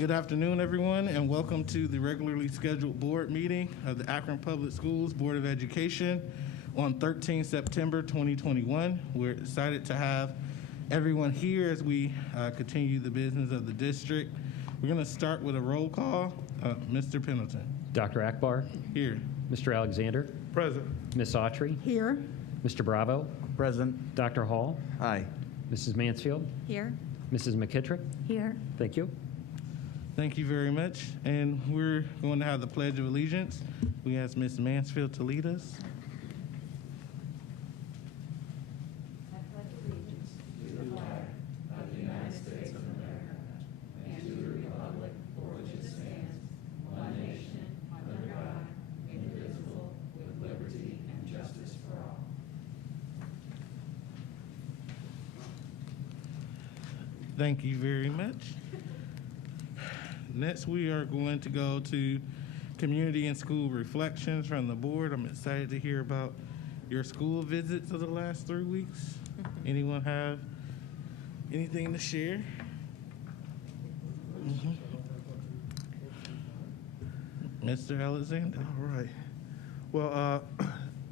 Good afternoon, everyone, and welcome to the regularly scheduled board meeting of the Akron Public Schools Board of Education on 13 September 2021. We're excited to have everyone here as we continue the business of the district. We're going to start with a roll call. Mr. Pendleton. Dr. Akbar. Here. Mr. Alexander. Present. Ms. Autry. Here. Mr. Bravo. Present. Dr. Hall. Aye. Mrs. Mansfield. Here. Mrs. McKittrick. Here. Thank you. Thank you very much. And we're going to have the Pledge of Allegiance. We ask Ms. Mansfield to lead us. Thank you very much. Next, we are going to go to community and school reflections from the board. I'm excited to hear about your school visits of the last 3 weeks. Anyone have anything to share? Mr. Alexander. All right. Well,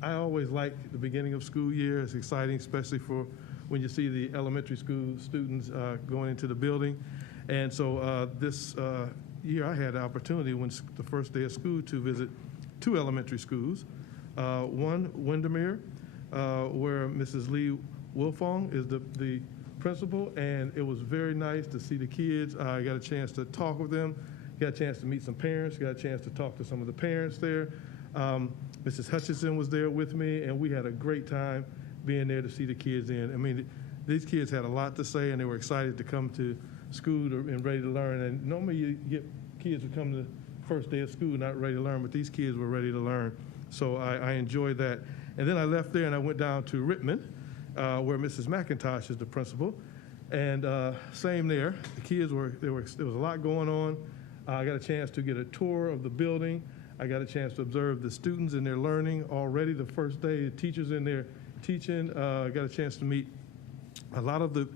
I always like the beginning of school year. It's exciting, especially for when you see the elementary school students going into the building. And so this year I had the opportunity, when the first day of school, to visit 2 elementary schools. One, Windermere, where Mrs. Lee Wilfong is the principal, and it was very nice to see the kids. I got a chance to talk with them, got a chance to meet some parents, got a chance to talk to some of the parents there. Mrs. Hutchinson was there with me, and we had a great time being there to see the kids in. I mean, these kids had a lot to say, and they were excited to come to school and ready to learn. And normally you get kids who come to the first day of school not ready to learn, but these kids were ready to learn. So I enjoyed that. And then I left there and I went down to Rittman, where Mrs. McIntosh is the principal. And same there. The kids there was a lot going on. I got a chance to get a tour of the building. I got a chance to observe the students in their learning already the first day, the teachers in there teaching. I got a chance to meet a lot of the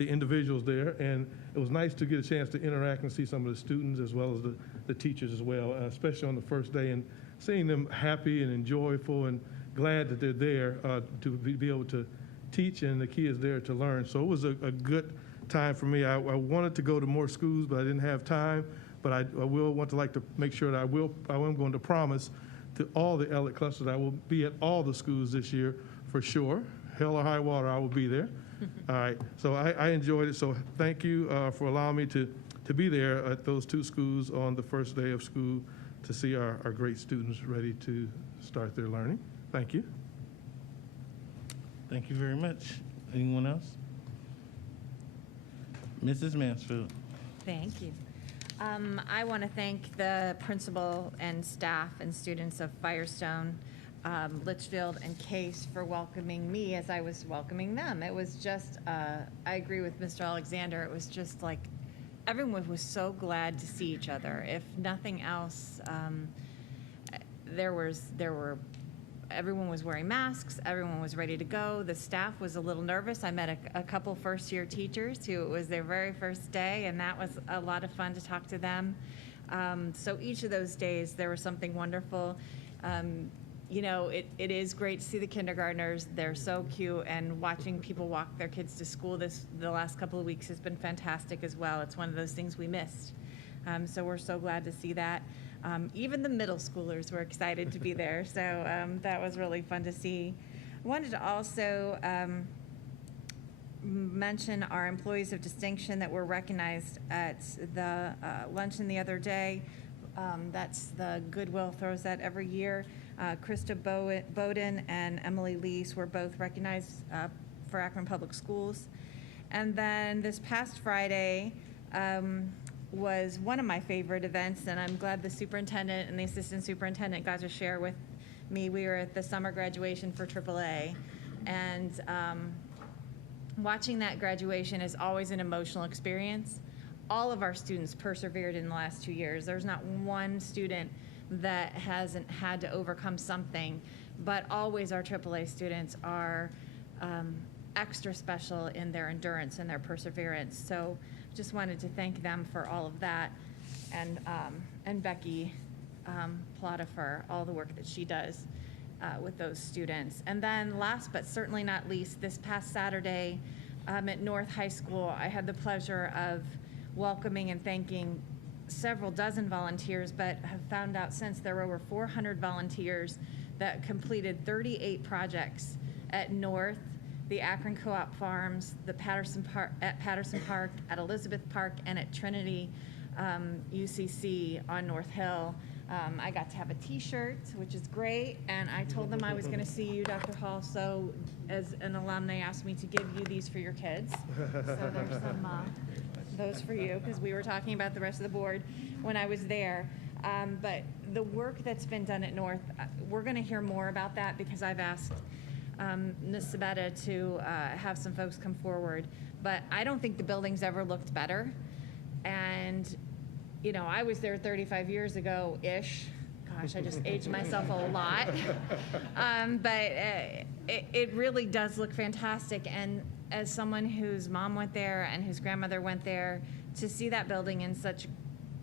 individuals there, and it was nice to get a chance to interact and see some of the students as well as the teachers as well, especially on the first day, and seeing them happy and joyful and glad that they're there to be able to teach, and the kids there to learn. So it was a good time for me. I wanted to go to more schools, but I didn't have time. But I will want to like to make sure that I am going to promise to all the ELEC clusters I will be at all the schools this year for sure. Hell or high water, I will be there. All right, so I enjoyed it. So thank you for allowing me to be there at those 2 schools on the first day of school to see our great students ready to start their learning. Thank you. Thank you very much. Anyone else? Mrs. Mansfield. Thank you. I want to thank the principal and staff and students of Firestone, Litchfield, and Case for welcoming me as I was welcoming them. It was just, I agree with Mr. Alexander, it was just like everyone was so glad to see each other. If nothing else, everyone was wearing masks, everyone was ready to go. The staff was a little nervous. I met a couple first-year teachers who it was their very first day, and that was a lot of fun to talk to them. So each of those days, there was something wonderful. You know, it is great to see the kindergartners. They're so cute, and watching people walk their kids to school the last couple of weeks has been fantastic as well. It's one of those things we missed. So we're so glad to see that. Even the middle schoolers were excited to be there, so that was really fun to see. I wanted to also mention our employees of distinction that were recognized at the luncheon the other day. That's the Goodwill throws that every year. Krista Bowden and Emily Lease were both recognized for Akron Public Schools. And then this past Friday was one of my favorite events, and I'm glad the superintendent and the assistant superintendent got to share with me. We were at the summer graduation for AAA, and watching that graduation is always an emotional experience. All of our students persevered in the last 2 years. There's not one student that hasn't had to overcome something, but always our AAA students are extra special in their endurance and their perseverance. So just wanted to thank them for all of that. and Becky Plotta for all the work that she does with those students. And then last but certainly not least, this past Saturday at North High School, I had the pleasure of welcoming and thanking several dozen volunteers, but have found out since there were over 400 volunteers that completed 38 projects at North, the Akron Co-op Farms, the Patterson Park, at Elizabeth Park, and at Trinity UCC on North Hill. I got to have a T-shirt, which is great, and I told them I was going to see you, Dr. Hall, so as an alum, they asked me to give you these for your kids. So there's some those for you, because we were talking about the rest of the board when I was there. But the work that's been done at North, we're going to hear more about that because I've asked Ms. Sabetta to have some folks come forward. But I don't think the building's ever looked better. And you know, I was there 35 years ago-ish. Gosh, I just aged myself a lot. But it really does look fantastic. And as someone whose mom went there and whose grandmother went there, to see that building in such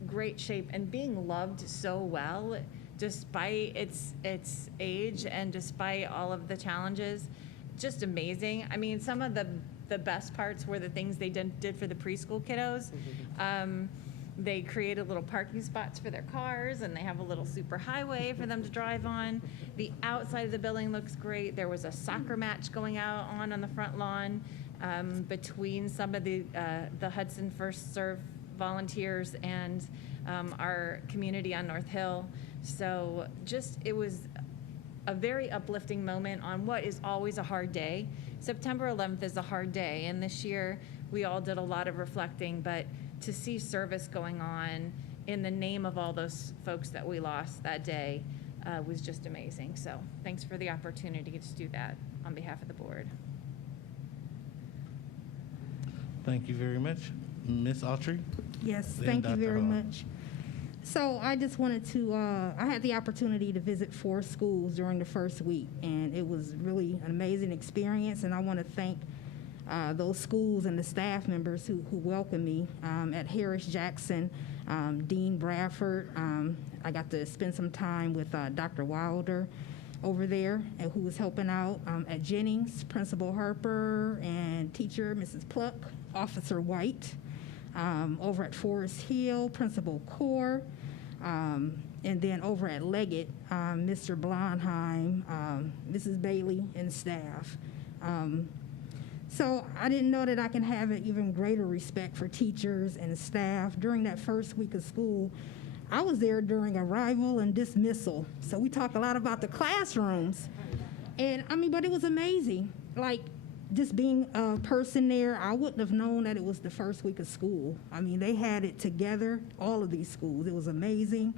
great shape and being loved so well, despite its age and despite all of the challenges, just amazing. I mean, some of the best parts were the things they did for the preschool kiddos. They created little parking spots for their cars, and they have a little super highway for them to drive on. The outside of the building looks great. There was a soccer match going on the front lawn between some of the Hudson First Serve volunteers and our community on North Hill. So just, it was a very uplifting moment on what is always a hard day. September 11th is a hard day, and this year we all did a lot of reflecting, but to see service going on in the name of all those folks that we lost that day was just amazing. So thanks for the opportunity to do that on behalf of the board. Thank you very much. Ms. Autry? Yes, Then thank you Dr. very Hall. much. So I just wanted to, I had the opportunity to visit 4 schools during the first week, and it was really an amazing experience, and I want to thank those schools and the staff members who welcomed me at Harris Jackson, Dean Bradford. I got to spend some time with Dr. Wilder over there, who was helping out at Jennings, Principal Harper, and teacher Mrs. Pluck, Officer White. Over at Forest Hill, Principal Core, and then over at Leggett, Mr. Blondheim, Mrs. Bailey, and staff. So I didn't know that I can have an even greater respect for teachers and staff. During that first week of school, I was there during arrival and dismissal. So we talk a lot about the classrooms. And I mean, but it was amazing. Like, just being a person there, I wouldn't have known that it was the first week of school. I mean, they had it together, all of these schools. It was amazing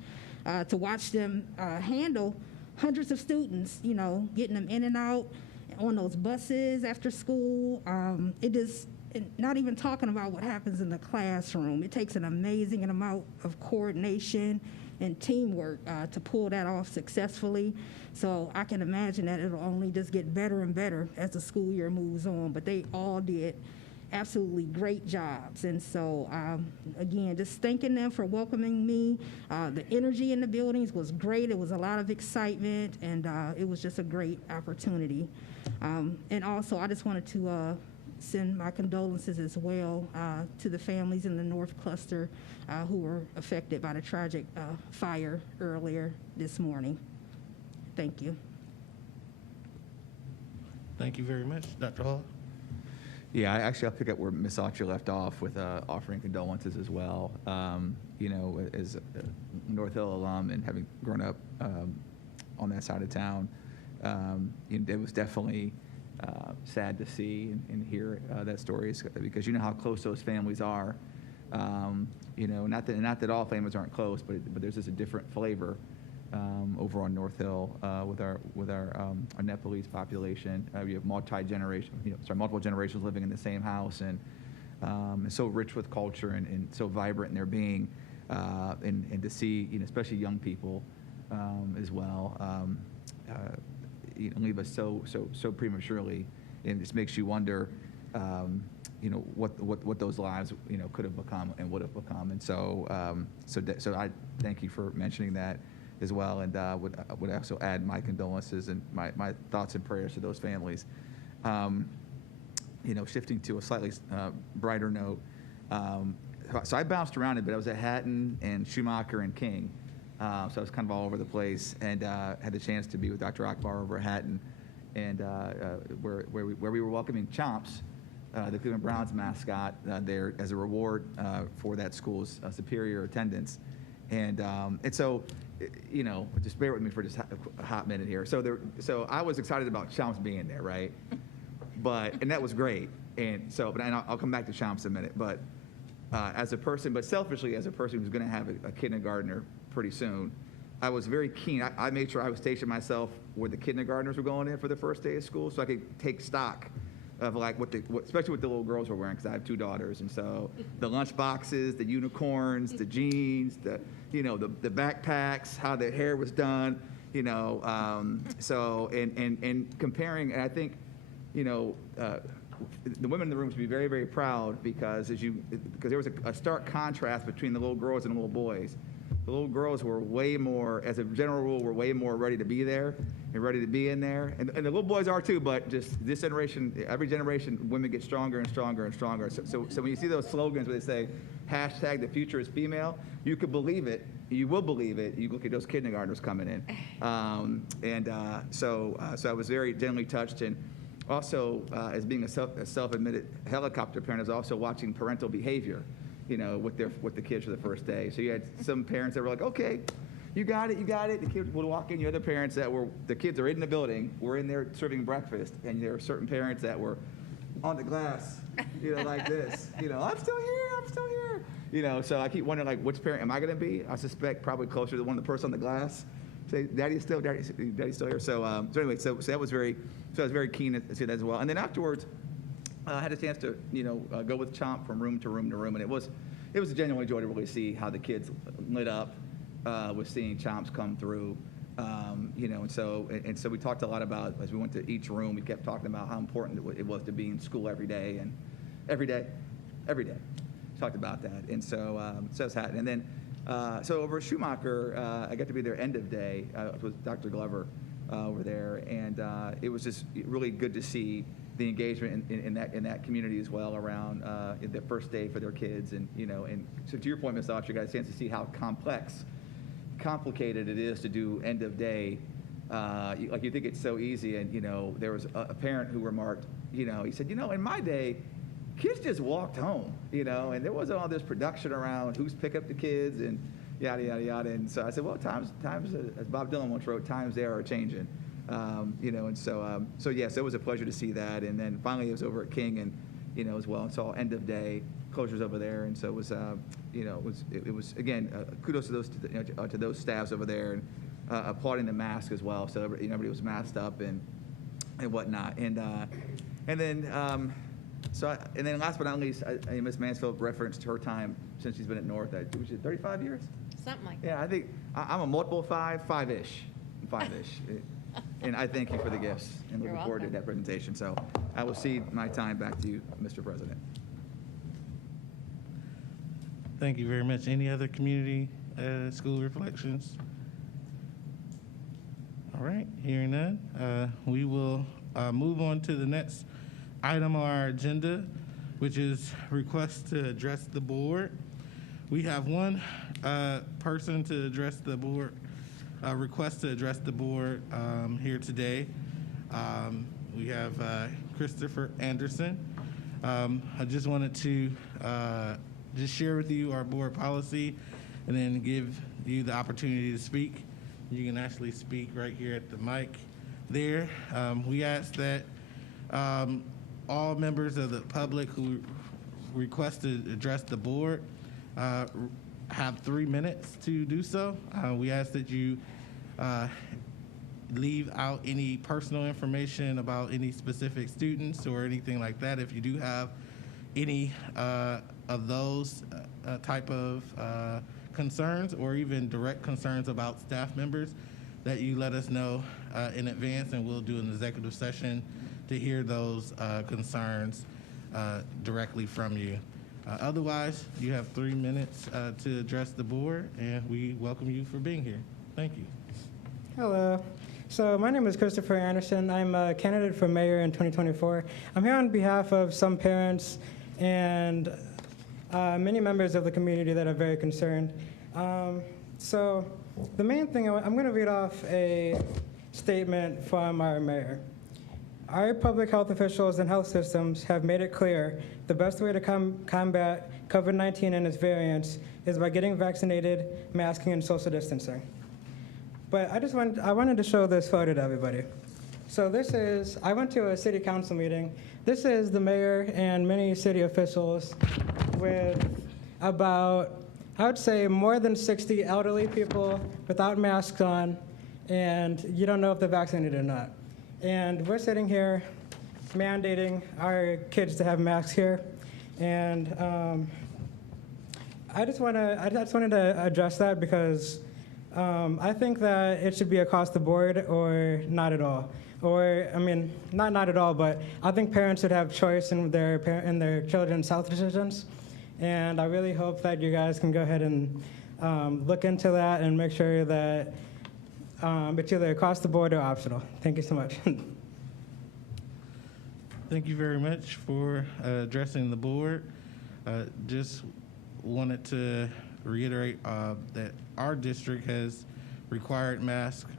to watch them handle hundreds of students, you know, getting them in and out on those buses after school. It is, not even talking about what happens in the classroom. It takes an amazing amount of coordination and teamwork to pull that off successfully. So I can imagine that it'll only just get better and better as the school year moves on. But they all did absolutely great jobs. And so, again, just thanking them for welcoming me. The energy in the buildings was great. It was a lot of excitement, and it was just a great opportunity. And also, I just wanted to send my condolences as well to the families in the North Cluster who were affected by the tragic fire earlier this morning. Thank you. Thank you very much. Dr. Hall? Yeah, I'll pick up where Ms. Autry left off with offering condolences as well. You know, as a North Hill alum and having grown up on that side of town, you know, it was definitely sad to see and hear that story, because you know how close those families are. You know, not that all families aren't close, but there's just a different flavor over on North Hill with our Nepalese population. We have multiple generations living in the same house, and so rich with culture and so vibrant in their being, and to see, you know, especially young people as well, you know, leave us so prematurely, and it just makes you wonder, what those lives, could have become and would have become. And so, so I thank you for mentioning that as well, and would also add my condolences and my thoughts and prayers to those families. Shifting to a slightly brighter note. So I bounced around a bit. I was at Hatton and Schumacher and King. So I was kind of all over the place, and had the chance to be with Dr. Akbar over at Hatton, and where we were welcoming Chomps, the Cleveland Browns mascot, there as a reward for that school's superior attendance. And so, just bear with me for just a hot minute here. So I was excited about Chomps being there, right? And that was great. And I'll come back to Chomps in a minute. But as a person, but selfishly as a person who's going to have a kindergartner pretty soon, I was very keen. I made sure I would station myself where the kindergartners were going in for the first day of school, so I could take stock of like especially what the little girls were wearing, because I have 2 daughters, and so the lunch boxes, the unicorns, the jeans, the backpacks, how their hair was done, so and comparing, and I think, the women in the room should be very, very proud because there was a stark contrast between the little girls and the little boys. The little girls were way more, as a general rule, were way more ready to be there and ready to be in there. And the little boys are too, but just this generation, every generation, women get stronger and stronger and stronger. So when you see those slogans where they say, hashtag the future is female, you could believe it. You will believe it. You look at those kindergartners coming in. So I was very genuinely touched. And also, as being a self-admitted helicopter parent, I was also watching parental behavior, with the kids for the first day. So you had some parents that were like, okay, you got it. The kids would walk in. You had other parents the kids are in the building, we're in there serving breakfast, and there were certain parents that were on the glass, like this, I'm still here. So I keep wondering, like, which parent am I going to be? I suspect probably closer to one of the person on the glass. Say, Daddy's still here. So anyway, so I was very keen to see that as well. And then afterwards, I had a chance to, go with Chomp from room to room to room, and it was a genuine joy to really see how the kids lit up with seeing Chomps come through, and so we talked a lot about, as we went to each room, we kept talking about how important it was to be in school every day, talked about that, and so that's happening. And then so over at Schumacher, I got to be there end of day with Dr. Glover over there, and it was just really good to see the engagement in that community as well around the first day for their kids, and so to your point, Ms. Autry, you got a chance to see how complicated it is to do end of day. Like you think it's so easy, and there was a parent who remarked, he said, in my day, kids just walked home, and there wasn't all this production around who's pick up the kids and yada yada yada. And so I said, well, times as Bob Dylan once wrote, times there are changing. And so yes, it was a pleasure to see that. And then finally, it was over at King, and as well, and saw end of day closures over there. And so it was, it was again, kudos to those staffs over there, and applauding the mask as well. So everybody was masked up and whatnot. And then last but not least, Ms. Mansfield referenced her time since she's been at North. Was it 35 years? Something like that. Yeah, I think I'm a multiple five-ish. And I thank you for the gifts, and looking forward to that presentation. So I will cede my time back to you, Mr. President. Thank you very much. Any other community school reflections? All right, hearing none, we will move on to the next item on our agenda, which is request to address the board. We have one person to address the board, request to address the board here today. We have Christopher Anderson. I just wanted to just share with you our board policy and then give you the opportunity to speak. You can actually speak right here at the mic there. We ask that all members of the public who request to address the board have 3 minutes to do so. We ask that you leave out any personal information about any specific students or anything like that. If you do have any of those type of concerns or even direct concerns about staff members, that you let us know in advance, and we'll do an executive session to hear those concerns directly from you. Otherwise, you have 3 minutes to address the board, and we welcome you for being here. Thank you. Hello. So my name is Christopher Anderson. I'm a candidate for mayor in 2024. I'm here on behalf of some parents and many members of the community that are very concerned. So the main thing, I'm going to read off a statement from our mayor. Our public health officials and health systems have made it clear the best way to combat COVID-19 and its variants is by getting vaccinated, masking, and social distancing. But I wanted to show this photo to everybody. So I went to a city council meeting. This is the mayor and many city officials with about, I would say, more than 60 elderly people without masks on, and you don't know if they're vaccinated or not. And we're sitting here mandating our kids to have masks here. And I just wanted to address that because I think that it should be across the board or not at all. Or, I mean, not at all, but I think parents should have choice in their children's health decisions. And I really hope that you guys can go ahead and look into that and make sure that it's either across the board or optional. Thank you so much. Thank you very much for addressing the board. Just wanted to reiterate that our district has required masks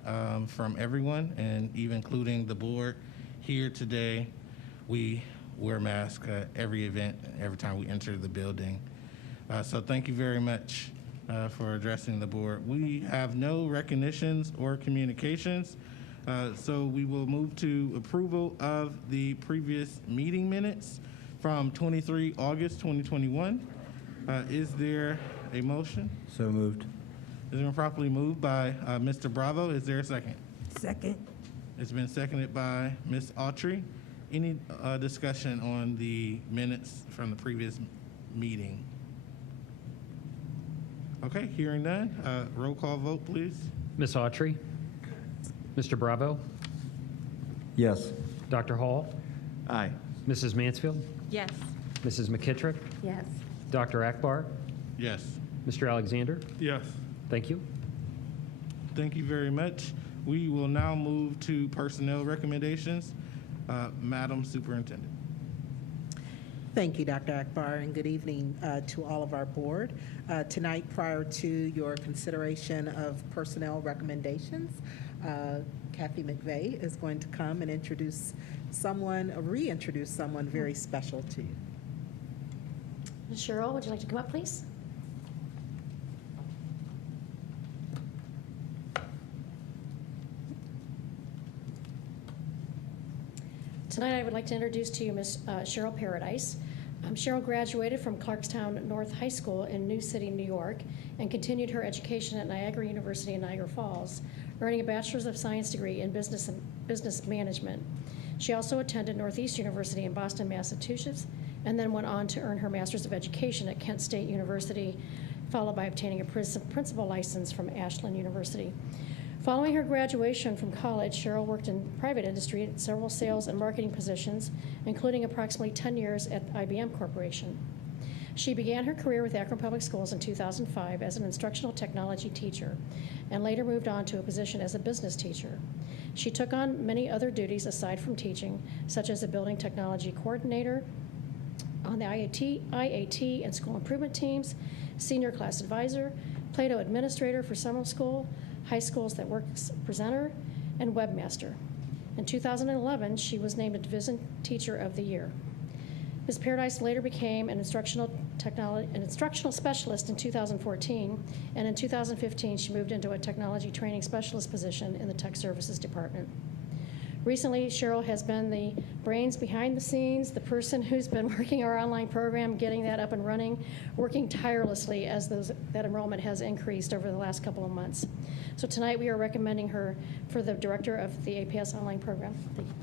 from everyone, and even including the board here today. We wear masks at every event, every time we enter the building. So thank you very much for addressing the board. We have no recognitions or communications, so we will move to approval of the previous meeting minutes from 23 August 2021. Is there a motion? So moved. It's been properly moved by Mr. Bravo. Is there a second? Second. It's been seconded by Ms. Autry. Any discussion on the minutes from the previous meeting? Okay, hearing none. Roll call vote, please. Ms. Autry? Mr. Bravo? Yes. Dr. Hall? Aye. Mrs. Mansfield? Yes. Mrs. McKittrick? Yes. Dr. Akbar? Yes. Mr. Alexander? Yes. Thank you. Thank you very much. We will now move to personnel recommendations. Madam Superintendent. Thank you, Dr. Akbar, and good evening to all of our board. Tonight, prior to your consideration of personnel recommendations, Kathy McVeigh is going to come and reintroduce someone very special to you. Ms. Cheryl, would you like to come up, please? Tonight, I would like to introduce to you Ms. Cheryl Paradise. Cheryl graduated from Clarkstown North High School in New City, New York, and continued her education at Niagara University in Niagara Falls, earning a Bachelor's of Science degree in Business Management. She also attended Northeast University in Boston, Massachusetts, and then went on to earn her Master's of Education at Kent State University, followed by obtaining a principal license from Ashland University. Following her graduation from college, Cheryl worked in private industry at several sales and marketing positions, including approximately 10 years at IBM Corporation. She began her career with Akron Public Schools in 2005 as an instructional technology teacher, and later moved on to a position as a business teacher. She took on many other duties aside from teaching, such as a building technology coordinator on the IAT and school improvement teams, senior class advisor, Plato administrator for summer school, High Schools That Works presenter, and webmaster. In 2011, she was named a Division Teacher of the Year. Ms. Paradise later became an instructional specialist in 2014, and in 2015, she moved into a technology training specialist position in the Tech Services Department. Recently, Cheryl has been the brains behind the scenes, the person who's been working our online program, getting that up and running, working tirelessly as that enrollment has increased over the last couple of months. So tonight we are recommending her for the director of the APS online program. Thank you.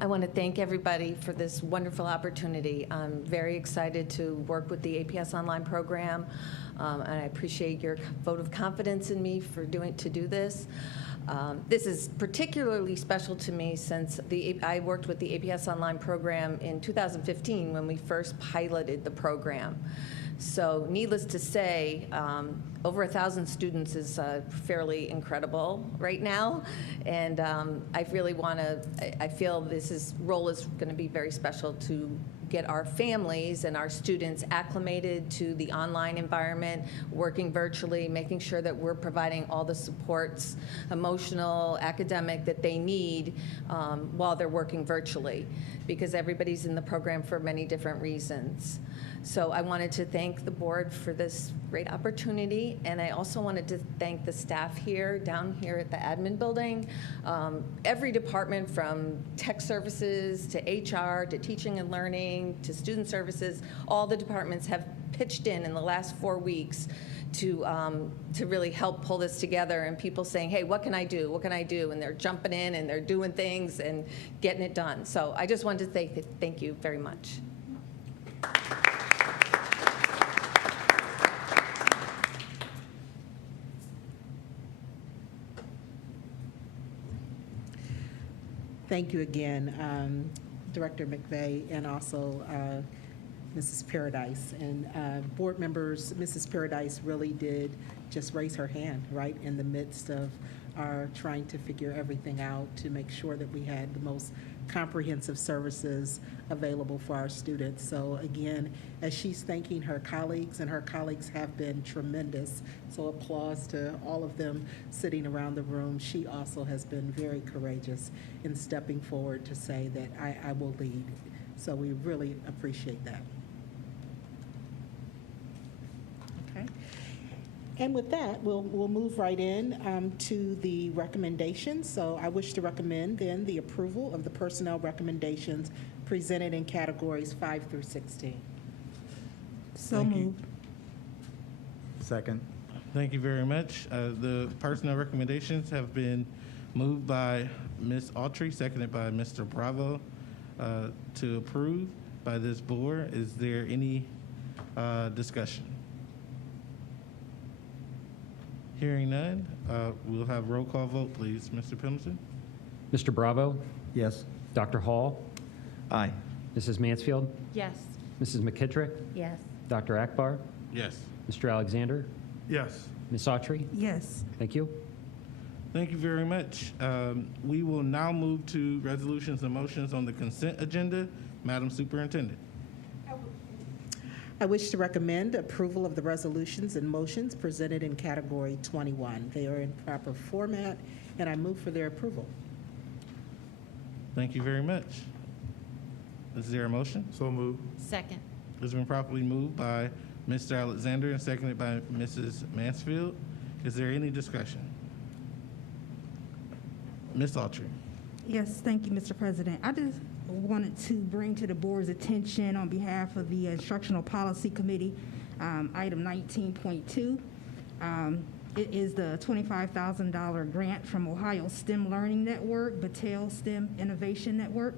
I want to thank everybody for this wonderful opportunity. I'm very excited to work with the APS online program, and I appreciate your vote of confidence in me to do this. This is particularly special to me since I worked with the APS Online program in 2015 when we first piloted the program. So needless to say, over 1,000 students is fairly incredible right now. And I really I feel role is going to be very special to get our families and our students acclimated to the online environment, working virtually, making sure that we're providing all the supports, emotional, academic, that they need while they're working virtually, because everybody's in the program for many different reasons. So I wanted to thank the board for this great opportunity, and I also wanted to thank the staff down here at the admin building. Every department from tech services to HR to teaching and learning to student services, all the departments have pitched in the last 4 weeks to really help pull this together, and people saying, hey, what can I do? What can I do? And they're jumping in and they're doing things and getting it done. So I just wanted to say thank you very much. Thank you again, Director McVeigh, and also Mrs. Paradise. And board members, Mrs. Paradise really did just raise her hand right in the midst of our trying to figure everything out to make sure that we had the most comprehensive services available for our students. So again, as she's thanking her colleagues, and her colleagues have been tremendous, so applause to all of them sitting around the room. She also has been very courageous in stepping forward to say that I will lead. So we really appreciate that. Okay. And with that, we'll move right in to the recommendations. So I wish to recommend then the approval of the personnel recommendations presented in categories 5 through 16. So Thank you. moved. Second. Thank you very much. The personnel recommendations have been moved by Ms. Autry, seconded by Mr. Bravo, to approve by this board. Is there any discussion? Hearing none, we'll have roll call vote, please. Mr. Pendleton? Mr. Bravo, Yes. Dr. Hall, Aye. Mrs. Mansfield, Yes. Mrs. McKittrick, Yes. Dr. Akbar, Yes. Mr. Alexander, Yes. Ms. Autry. Yes. Thank you. Thank you very much. We will now move to resolutions and motions on the consent agenda. Madam Superintendent. I wish to recommend approval of the resolutions and motions presented in category 21. They are in proper format, and I move for their approval. Thank you very much. Is there a motion? So moved. Second. It's been properly moved by Mr. Alexander and seconded by Mrs. Mansfield. Is there any discussion? Ms. Autry. Yes, thank you, Mr. President. I just wanted to bring to the board's attention on behalf of the Instructional Policy Committee, item 19.2. It is the $25,000 grant from Ohio STEM Learning Network, Battelle STEM Innovation Network.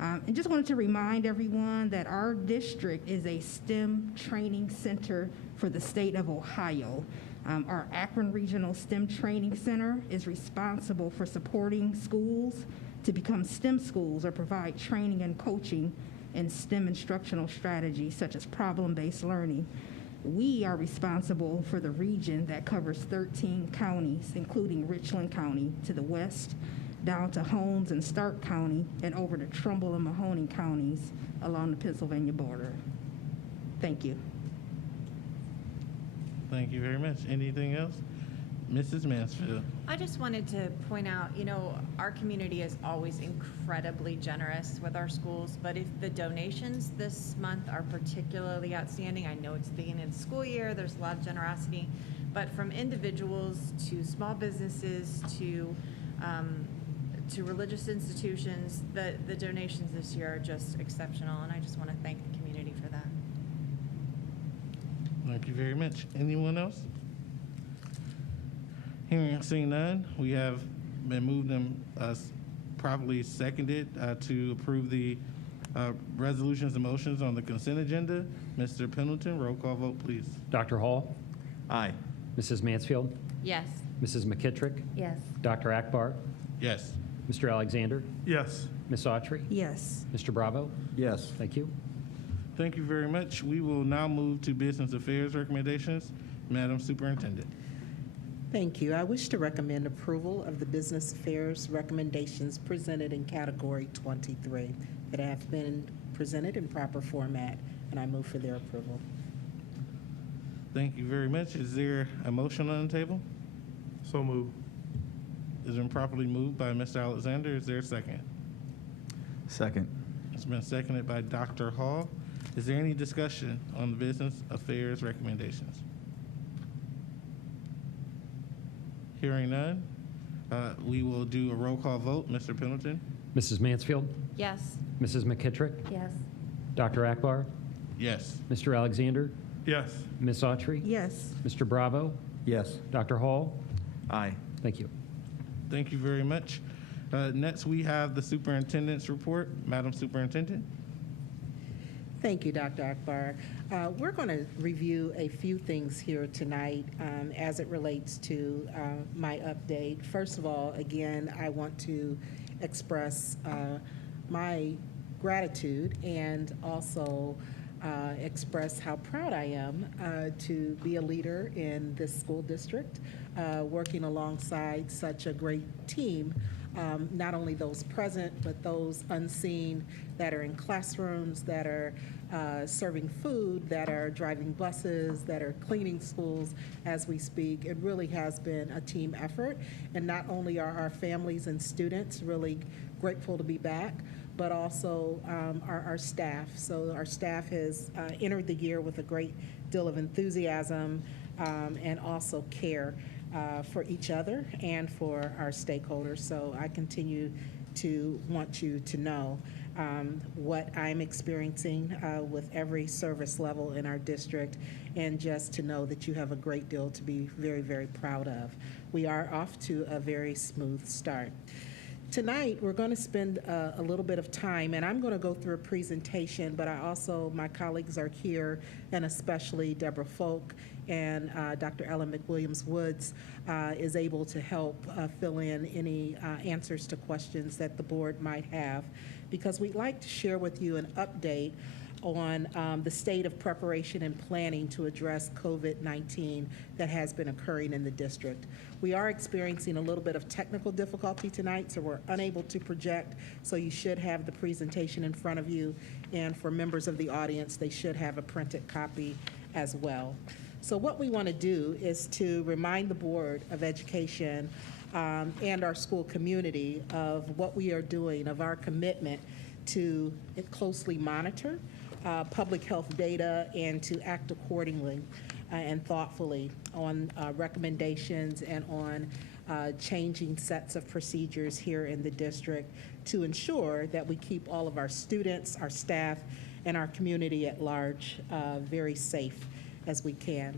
And just wanted to remind everyone that our district is a STEM training center for the state of Ohio. Our Akron Regional STEM Training Center is responsible for supporting schools to become STEM schools or provide training and coaching in STEM instructional strategies such as problem-based learning. We are responsible for the region that covers 13 counties, including Richland County to the west, down to Holmes and Stark County, and over to Trumbull and Mahoning counties along the Pennsylvania border. Thank you. Thank you very much. Anything else? Mrs. Mansfield. I just wanted to point out, our community is always incredibly generous with our schools, but if the donations this month are particularly outstanding, I know it's the beginning of the school year, there's a lot of generosity, but from individuals to small businesses to religious institutions, the donations this year are just exceptional, and I just want to thank the community for that. Thank you very much. Anyone else? Hearing and seeing none, we have been moved and properly seconded to approve the resolutions and motions on the consent agenda. Mr. Pendleton, roll call vote, please. Dr. Hall, Aye. Mrs. Mansfield, Yes. Mrs. McKittrick, Yes. Dr. Akbar, Yes. Mr. Alexander, Yes. Ms. Autry, Yes. Mr. Bravo. Yes. Thank you. Thank you very much. We will now move to business affairs recommendations. Madam Superintendent. Thank you. I wish to recommend approval of the business affairs recommendations presented in category 23 that have been presented in proper format, and I move for their approval. Thank you very much. Is there a motion on the table? So moved. It's been properly moved by Mr. Alexander. Is there a second? Second. It's been seconded by Dr. Hall. Is there any discussion on the business affairs recommendations? Hearing none, we will do a roll call vote. Mr. Pendleton? Mrs. Mansfield, Yes. Mrs. McKittrick, Yes. Dr. Akbar, Yes. Mr. Alexander, Yes. Ms. Autry, Yes. Mr. Bravo, Yes. Dr. Hall. Aye. Thank you. Thank you very much. Next, we have the superintendent's report. Madam Superintendent? Thank you, Dr. Akbar. We're going to review a few things here tonight as it relates to my update. First of all, again, I want to express my gratitude and also express how proud I am to be a leader in this school district, working alongside such a great team. Not only those present, but those unseen that are in classrooms, that are serving food, that are driving buses, that are cleaning schools as we speak. It really has been a team effort. And not only are our families and students really grateful to be back, but also our staff. So our staff has entered the year with a great deal of enthusiasm and also care for each other and for our stakeholders. So I continue to want you to know what I'm experiencing with every service level in our district, and just to know that you have a great deal to be very, very proud of. We are off to a very smooth start. Tonight, we're going to spend a little bit of time, and I'm going to go through a presentation, but my colleagues are here, and especially Deborah Folk and Dr. Ellen McWilliams-Woods is able to help fill in any answers to questions that the board might have, because we'd like to share with you an update on the state of preparation and planning to address COVID-19 that has been occurring in the district. We are experiencing a little bit of technical difficulty tonight, so we're unable to project, so you should have the presentation in front of you, and for members of the audience, they should have a printed copy as well. So what we want to do is to remind the Board of Education and our school community of what we are doing, of our commitment to closely monitor public health data and to act accordingly and thoughtfully on recommendations and on changing sets of procedures here in the district to ensure that we keep all of our students, our staff, and our community at large very safe as we can.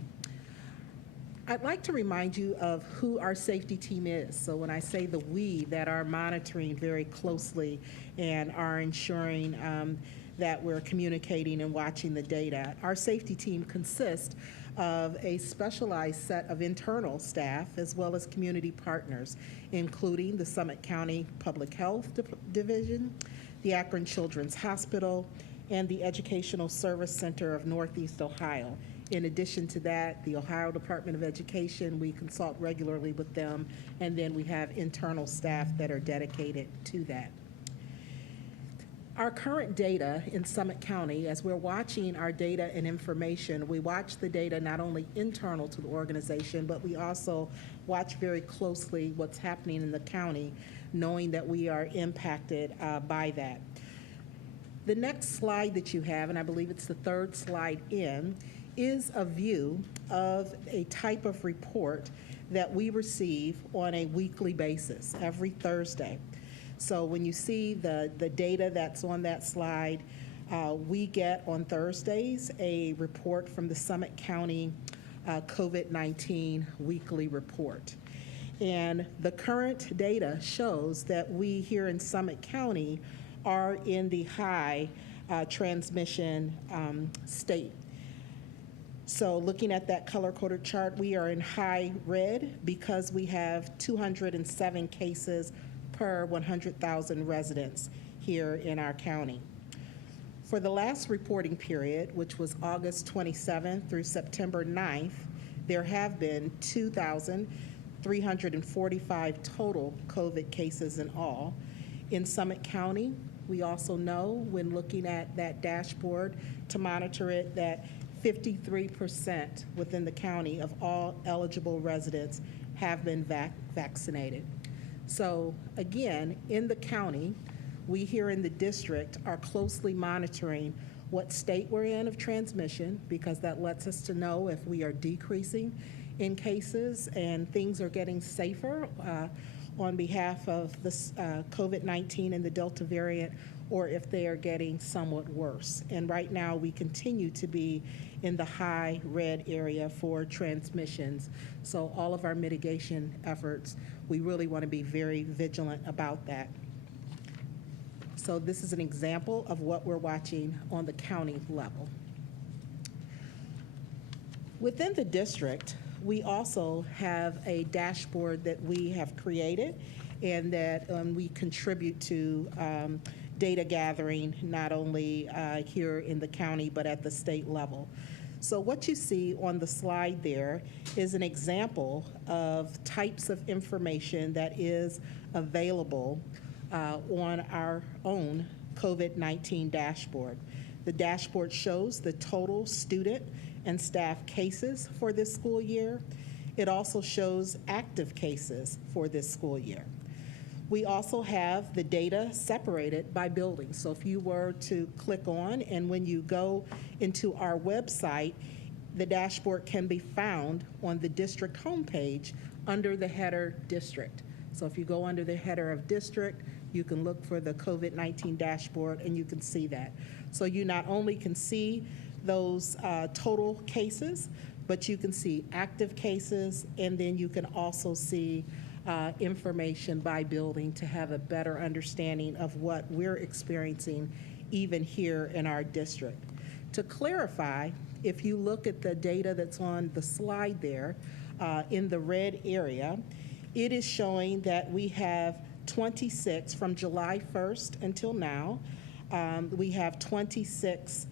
I'd like to remind you of who our safety team is. So when I say the we that are monitoring very closely and are ensuring that we're communicating and watching the data, our safety team consists of a specialized set of internal staff as well as community partners, including the Summit County Public Health Division, the Akron Children's Hospital, and the Educational Service Center of Northeast Ohio. In addition to that, the Ohio Department of Education, we consult regularly with them, and then we have internal staff that are dedicated to that. Our current data in Summit County, as we're watching our data and information, we watch the data not only internal to the organization, but we also watch very closely what's happening in the county, knowing that we are impacted by that. The next slide that you have, and I believe it's the third slide in, is a view of a type of report that we receive on a weekly basis, every Thursday. So when you see the data that's on that slide, we get on Thursdays a report from the Summit County COVID-19 weekly report. And the current data shows that we here in Summit County are in the high transmission state. So looking at that color-coded chart, we are in high red because we have 207 cases per 100,000 residents here in our county. For the last reporting period, which was August 27th through September 9th, there have been 2,345 total COVID cases in all. In Summit County, we also know when looking at that dashboard to monitor it that 53% within the county of all eligible residents have been vaccinated. So again, in the county, we here in the district are closely monitoring what state we're in of transmission, because that lets us to know if we are decreasing in cases and things are getting safer on behalf of the COVID-19 and the Delta variant, or if they are getting somewhat worse. And right now, we continue to be in the high red area for transmissions. So all of our mitigation efforts, we really want to be very vigilant about that. So this is an example of what we're watching on the county level. Within the district, we also have a dashboard that we have created and that we contribute to data gathering, not only here in the county, but at the state level. So what you see on the slide there is an example of types of information that is available on our own COVID-19 dashboard. The dashboard shows the total student and staff cases for this school year. It also shows active cases for this school year. We also have the data separated by building. So if you were to click on, and when you go into our website, the dashboard can be found on the district homepage under the header district. So if you go under the header of district, you can look for the COVID-19 dashboard and you can see that. So you not only can see those total cases, but you can see active cases, and then you can also see information by building to have a better understanding of what we're experiencing even here in our district. To clarify, if you look at the data that's on the slide there in the red area, it is showing that we have 26 from July 1st until now. We have 26,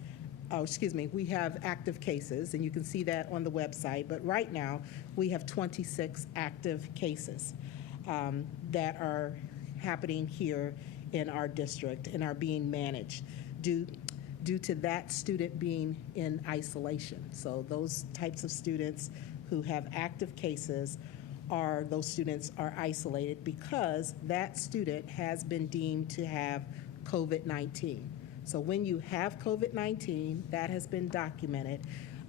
we have active cases, and you can see that on the website, but right now we have 26 active cases that are happening here in our district and are being managed due to that student being in isolation. So those types of students who have active cases those students are isolated because that student has been deemed to have COVID-19. So when you have COVID-19, that has been documented,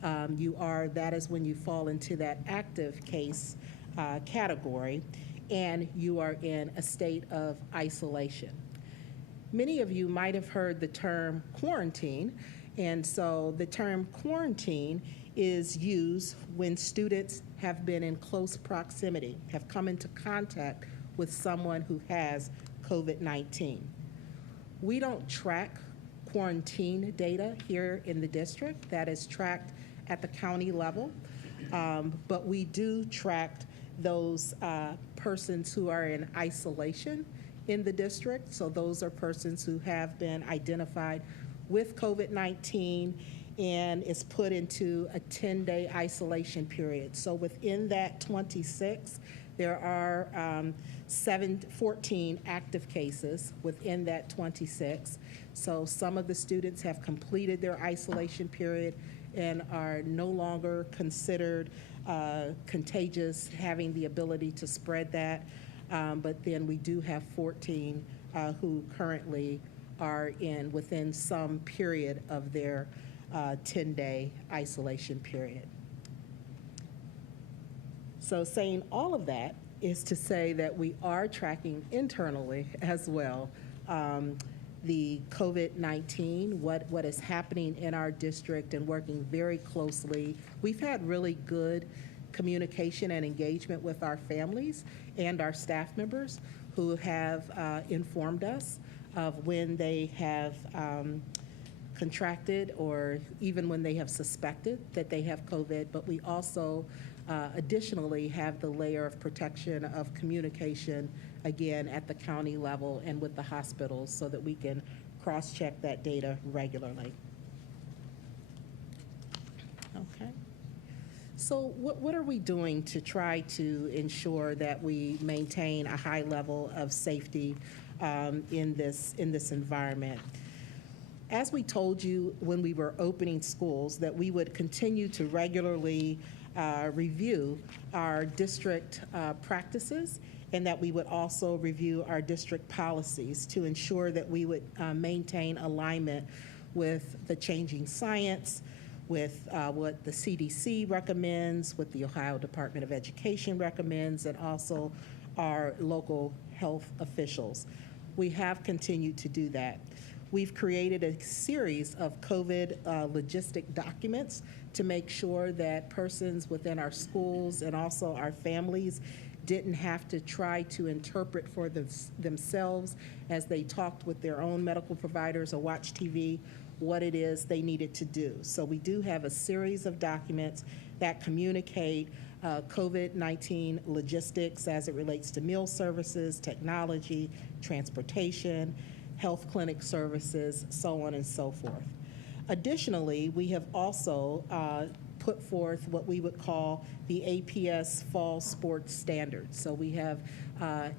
that is when you fall into that active case category, and you are in a state of isolation. Many of you might have heard the term quarantine, and so the term quarantine is used when students have been in close proximity, have come into contact with someone who has COVID-19. We don't track quarantine data here in the district. That is tracked at the county level, but we do track those persons who are in isolation in the district. So those are persons who have been identified with COVID-19 and is put into a 10-day isolation period. So within that 26, there are 14 active cases within that 26. So some of the students have completed their isolation period and are no longer considered contagious, having the ability to spread that. But then we do have 14 who currently are within some period of their 10-day isolation period. So saying all of that is to say that we are tracking internally as well the COVID-19, what is happening in our district, and working very closely. We've had really good communication and engagement with our families and our staff members who have informed us of when they have contracted or even when they have suspected that they have COVID, but we also additionally have the layer of protection of communication, again, at the county level and with the hospitals so that we can cross-check that data regularly. Okay. So what are we doing to try to ensure that we maintain a high level of safety in this environment? As we told you when we were opening schools, that we would continue to regularly review our district practices, and that we would also review our district policies to ensure that we would maintain alignment with the changing science, with what the CDC recommends, what the Ohio Department of Education recommends, and also our local health officials. We have continued to do that. We've created a series of COVID logistic documents to make sure that persons within our schools and also our families didn't have to try to interpret for themselves as they talked with their own medical providers or watched TV what it is they needed to do. So we do have a series of documents that communicate COVID-19 logistics as it relates to meal services, technology, transportation, health clinic services, so on and so forth. Additionally, we have also put forth what we would call the APS Fall Sports Standards. So we have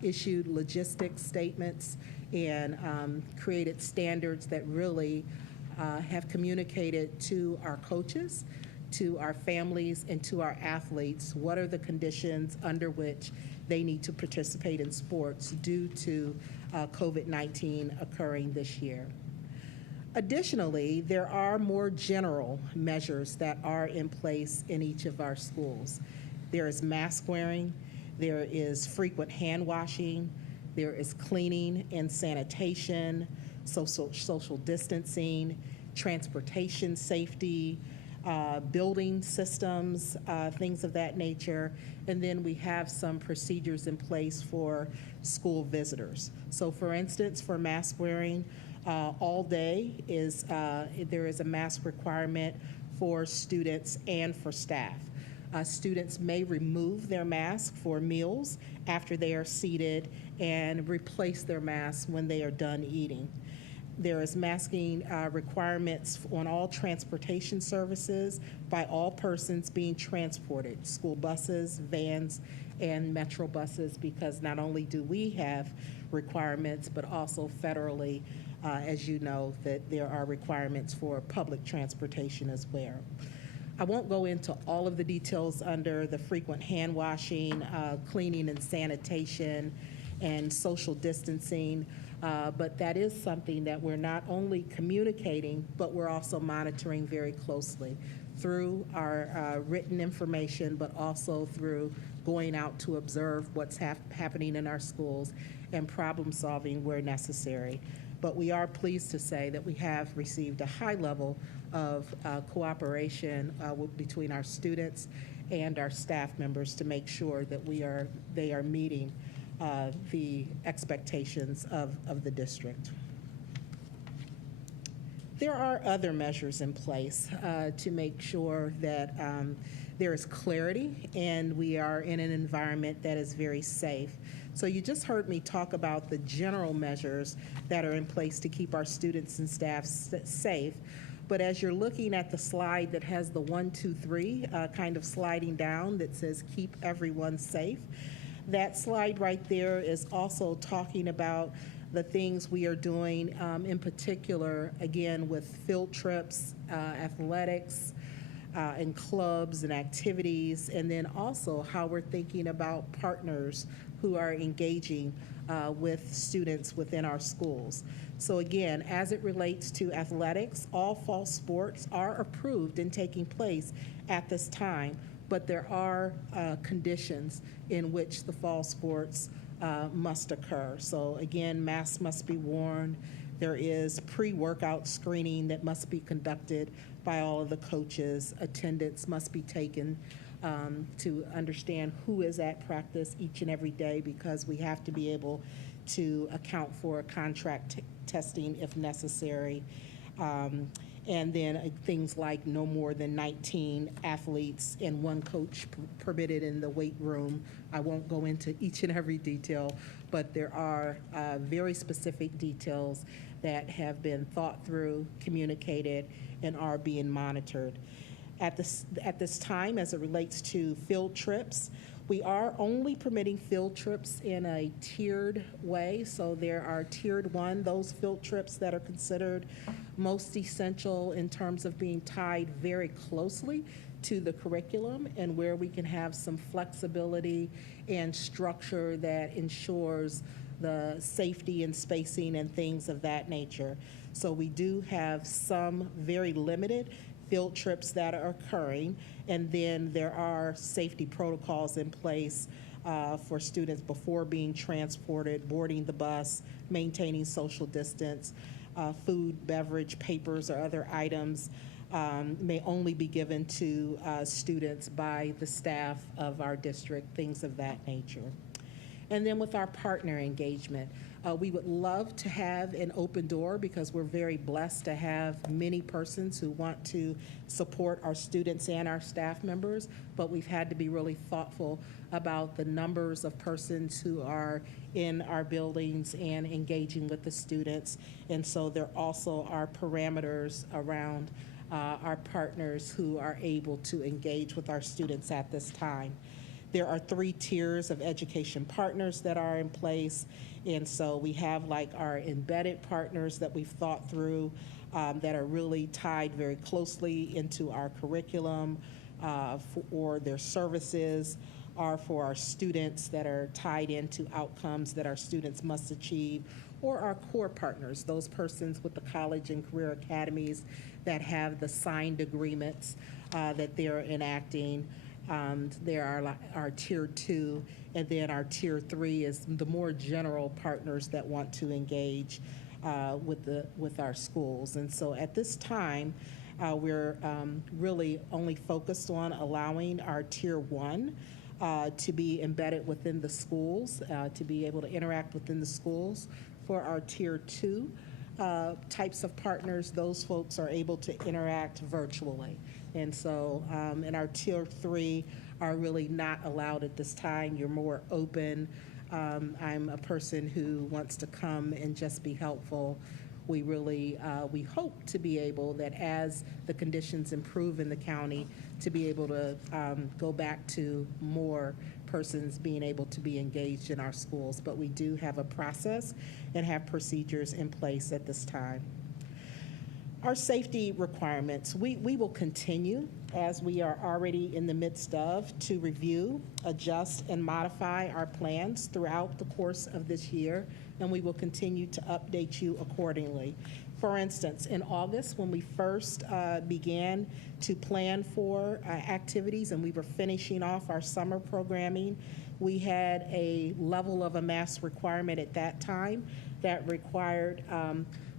issued logistics statements and created standards that really have communicated to our coaches, to our families, and to our athletes what are the conditions under which they need to participate in sports due to COVID-19 occurring this year. Additionally, there are more general measures that are in place in each of our schools. There is mask wearing, there is frequent hand washing, there is cleaning and sanitation, social distancing, transportation safety, building systems, things of that nature. And then we have some procedures in place for school visitors. So for instance, for mask wearing, all day there is a mask requirement for students and for staff. Students may remove their mask for meals after they are seated and replace their mask when they are done eating. There is masking requirements on all transportation services by all persons being transported, school buses, vans, and metro buses, because not only do we have requirements, but also federally, as you know, that there are requirements for public transportation as well. I won't go into all of the details under the frequent hand washing, cleaning and sanitation, and social distancing, but that is something that we're not only communicating, but we're also monitoring very closely through our written information, but also through going out to observe what's happening in our schools and problem solving where necessary. But we are pleased to say that we have received a high level of cooperation between our students and our staff members to make sure that they are meeting the expectations of the district. There are other measures in place to make sure that there is clarity and we are in an environment that is very safe. So you just heard me talk about the general measures that are in place to keep our students and staff safe. But as you're looking at the slide that has the 1, 2, 3 kind of sliding down that says keep everyone safe, that slide right there is also talking about the things we are doing, in particular, again, with field trips, athletics, and clubs and activities, and then also how we're thinking about partners who are engaging with students within our schools. So again, as it relates to athletics, all fall sports are approved and taking place at this time, but there are conditions in which the fall sports must occur. So again, masks must be worn. There is pre-workout screening that must be conducted by all of the coaches. Attendance must be taken to understand who is at practice each and every day, because we have to be able to account for contract testing if necessary. And then things like no more than 19 athletes and one coach permitted in the weight room. I won't go into each and every detail, but there are very specific details that have been thought through, communicated, and are being monitored. At this time, as it relates to field trips, we are only permitting field trips in a tiered way. So there are tiered one, those field trips that are considered most essential in terms of being tied very closely to the curriculum and where we can have some flexibility and structure that ensures the safety and spacing and things of that nature. So we do have some very limited field trips that are occurring, and then there are safety protocols in place for students before being transported, boarding the bus, maintaining social distance, food, beverage, papers, or other items may only be given to students by the staff of our district, things of that nature. And then with our partner engagement, we would love to have an open door because we're very blessed to have many persons who want to support our students and our staff members, but we've had to be really thoughtful about the numbers of persons who are in our buildings and engaging with the students. And so there also are parameters around our partners who are able to engage with our students at this time. There are 3 tiers of education partners that are in place. And so we have like our embedded partners that we've thought through that are really tied very closely into our curriculum for their services, or for our students that are tied into outcomes that our students must achieve, or our core partners, those persons with the college and career academies that have the signed agreements that they're enacting. There are our tier 2, and then our tier 3 is the more general partners that want to engage with our schools. And so at this time, we're really only focused on allowing our tier 1 to be embedded within the schools, to be able to interact within the schools. For our tier 2 types of partners, those folks are able to interact virtually. And so, and our tier 3 are really not allowed at this time. You're more open. I'm a person who wants to come and just be helpful. We really, we hope to be able that as the conditions improve in the county, to be able to go back to more persons being able to be engaged in our schools. But we do have a process and have procedures in place at this time. Our safety requirements, we will continue, as we are already in the midst of, to review, adjust, and modify our plans throughout the course of this year, and we will continue to update you accordingly. For instance, in August, when we first began to plan for activities and we were finishing off our summer programming, we had a level of a mask requirement at that time that required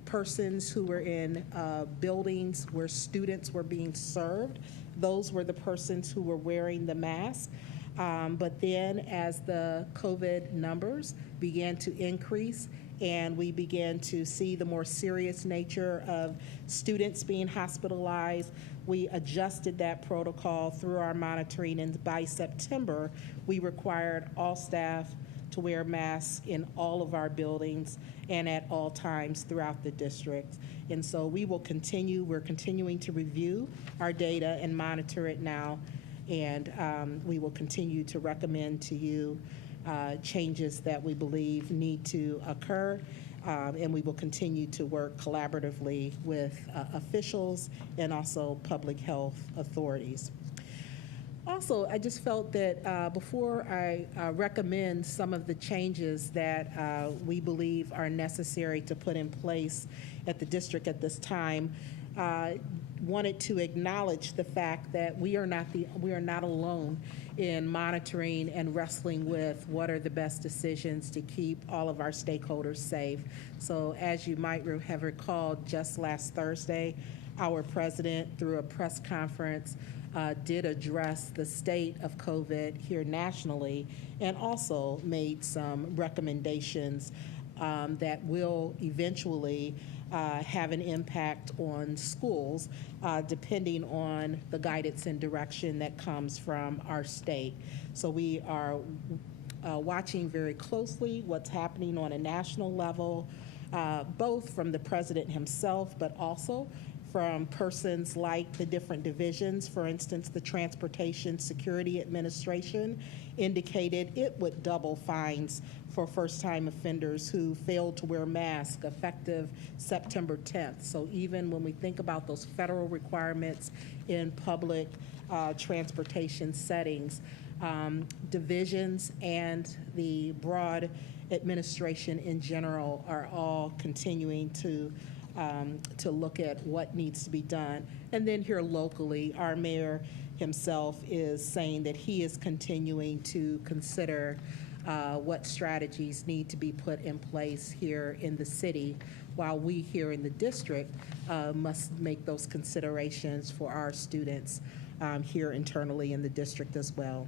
persons who were in buildings where students were being served. Those were the persons who were wearing the mask. But then as the COVID numbers began to increase and we began to see the more serious nature of students being hospitalized, we adjusted that protocol through our monitoring, and by September, we required all staff to wear masks in all of our buildings and at all times throughout the district. And so we will continue, we're continuing to review our data and monitor it now, and we will continue to recommend to you changes that we believe need to occur, and we will continue to work collaboratively with officials and also public health authorities. Also, I just felt that before I recommend some of the changes that we believe are necessary to put in place at the district at this time, wanted to acknowledge the fact that we are not alone in monitoring and wrestling with what are the best decisions to keep all of our stakeholders safe. So as you might have recalled, just last Thursday, our president, through a press conference, did address the state of COVID here nationally and also made some recommendations that will eventually have an impact on schools, depending on the guidance and direction that comes from our state. So we are watching very closely what's happening on a national level, both from the president himself, but also from persons like the different divisions. For instance, the Transportation Security Administration indicated it would double fines for first-time offenders who failed to wear masks effective September 10th. So even when we think about those federal requirements in public transportation settings, divisions and the broad administration in general are all continuing to look at what needs to be done. And then here locally, our mayor himself is saying that he is continuing to consider what strategies need to be put in place here in the city, while we here in the district must make those considerations for our students here internally in the district as well.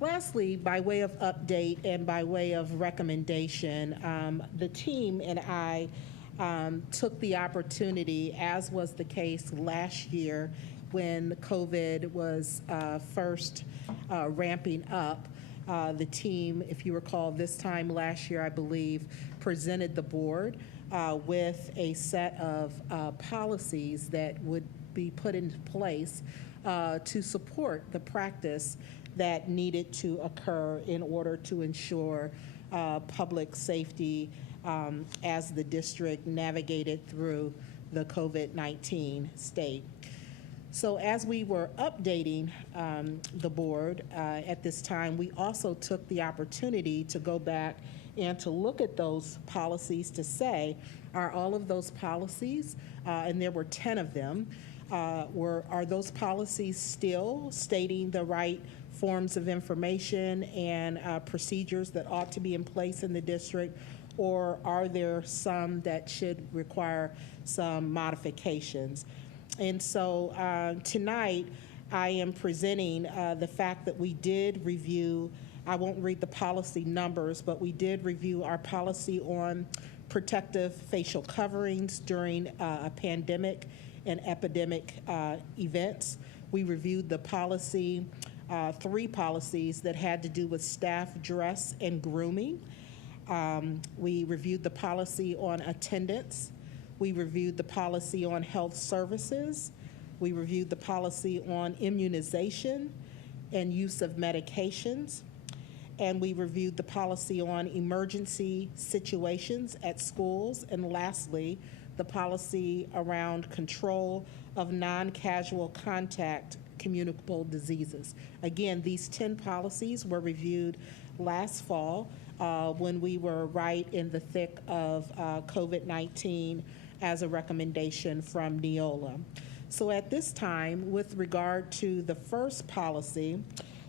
Lastly, by way of update and by way of recommendation, the team and I took the opportunity, as was the case last year when COVID was first ramping up. The team, if you recall, this time last year, I believe, presented the board with a set of policies that would be put into place to support the practice that needed to occur in order to ensure public safety as the district navigated through the COVID-19 state. So as we were updating the board at this time, we also took the opportunity to go back and to look at those policies to say, are all of those policies, and there were 10 of them, are those policies still stating the right forms of information and procedures that ought to be in place in the district, or are there some that should require some modifications? And so tonight, I am presenting the fact that we did review, I won't read the policy numbers, but we did review our policy on protective facial coverings during a pandemic and epidemic events. We reviewed the policy, 3 policies that had to do with staff dress and grooming. We reviewed the policy on attendance. We reviewed the policy on health services. We reviewed the policy on immunization and use of medications. And we reviewed the policy on emergency situations at schools. And lastly, the policy around control of non-casual contact communicable diseases. Again, these 10 policies were reviewed last fall when we were right in the thick of COVID-19 as a recommendation from Neola. So at this time, with regard to the first policy,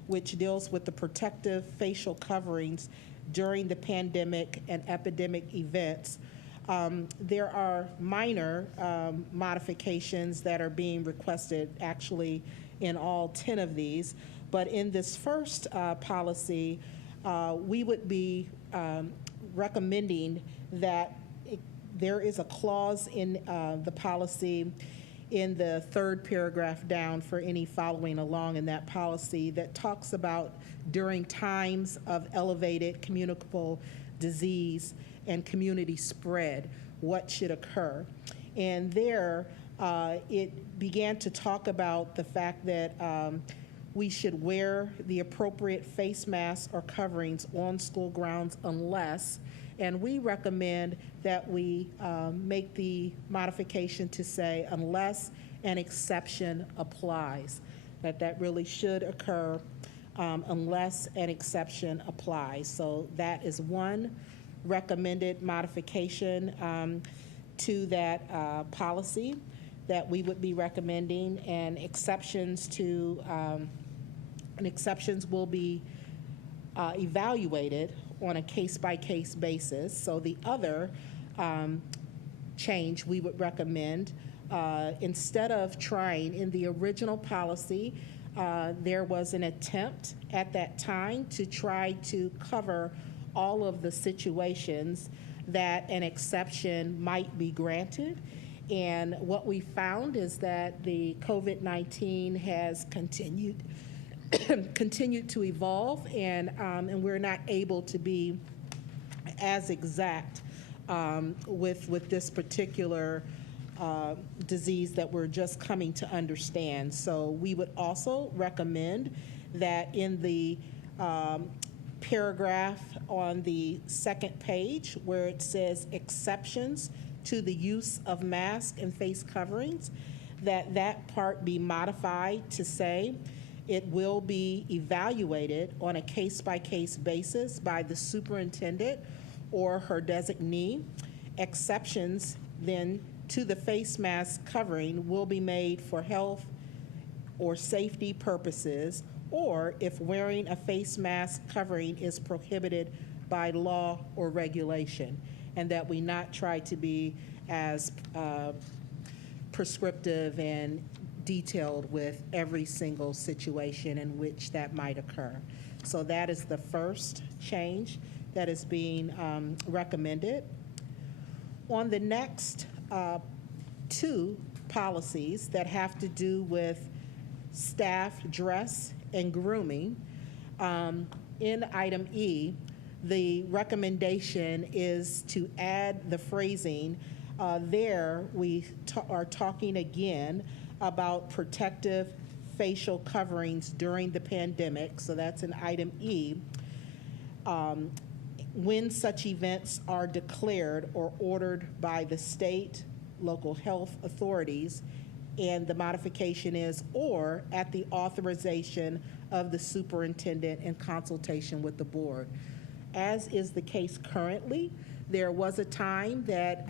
which deals with the protective facial coverings during the pandemic and epidemic events, there are minor modifications that are being requested actually in all 10 of these. But in this first policy, we would be recommending that there is a clause in the policy in the 3rd paragraph down for any following along in that policy that talks about during times of elevated communicable disease and community spread, what should occur. And there, it began to talk about the fact that we should wear the appropriate face masks or coverings on school grounds unless, and we recommend that we make the modification to say unless an exception applies, that really should occur unless an exception applies. So that is one recommended modification to that policy that we would be recommending, and exceptions will be evaluated on a case-by-case basis. So the other change we would recommend, instead of trying in the original policy, there was an attempt at that time to try to cover all of the situations that an exception might be granted. And what we found is that the COVID-19 has continued to evolve, and we're not able to be as exact with this particular disease that we're just coming to understand. So we would also recommend that in the paragraph on the second page where it says exceptions to the use of masks and face coverings, that part be modified to say it will be evaluated on a case-by-case basis by the superintendent or her designee. Exceptions then to the face mask covering will be made for health or safety purposes, or if wearing a face mask covering is prohibited by law or regulation, and that we not try to be as prescriptive and detailed with every single situation in which that might occur. So that is the first change that is being recommended. On the next two policies that have to do with staff dress and grooming, in item E, the recommendation is to add the phrasing. There we are talking again about protective facial coverings during the pandemic, so that's in item E. When such events are declared or ordered by the state, local health authorities, and the modification is, or at the authorization of the superintendent in consultation with the board. As is the case currently, there was a time that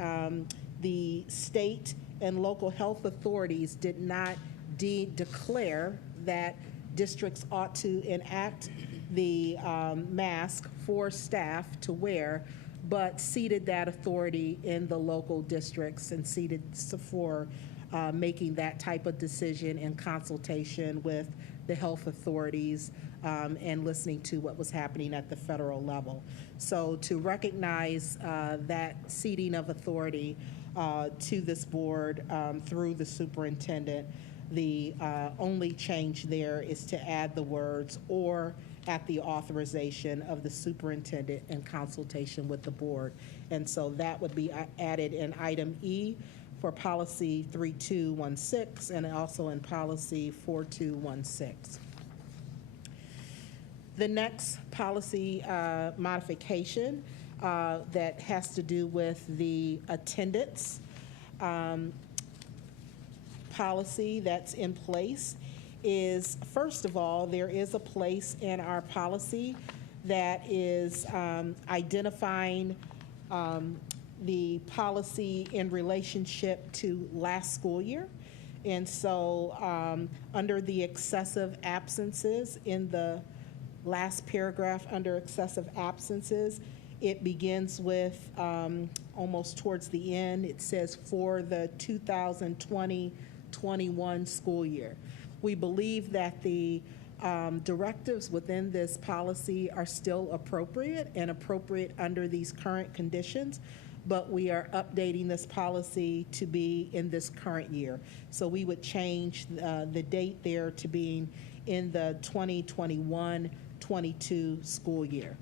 the state and local health authorities did not declare that districts ought to enact the mask for staff to wear, but ceded that authority in the local districts and ceded for making that type of decision in consultation with the health authorities and listening to what was happening at the federal level. So to recognize that ceding of authority to this board through the superintendent, the only change there is to add the words "or at the authorization of the superintendent in consultation with the board." And so that would be added in item E for policy 3216 and also in policy 4216. The next policy modification that has to do with the attendance policy that's in place is, first of all, there is a place in our policy that is identifying the policy in relationship to last school year. And so under the excessive absences, in the last paragraph under excessive absences, it begins with almost towards the end, it says for the 2020-21 school year. We believe that the directives within this policy are still appropriate and appropriate under these current conditions, but we are updating this policy to be in this current year. So we would change the date there to being in the 2021-22 school year.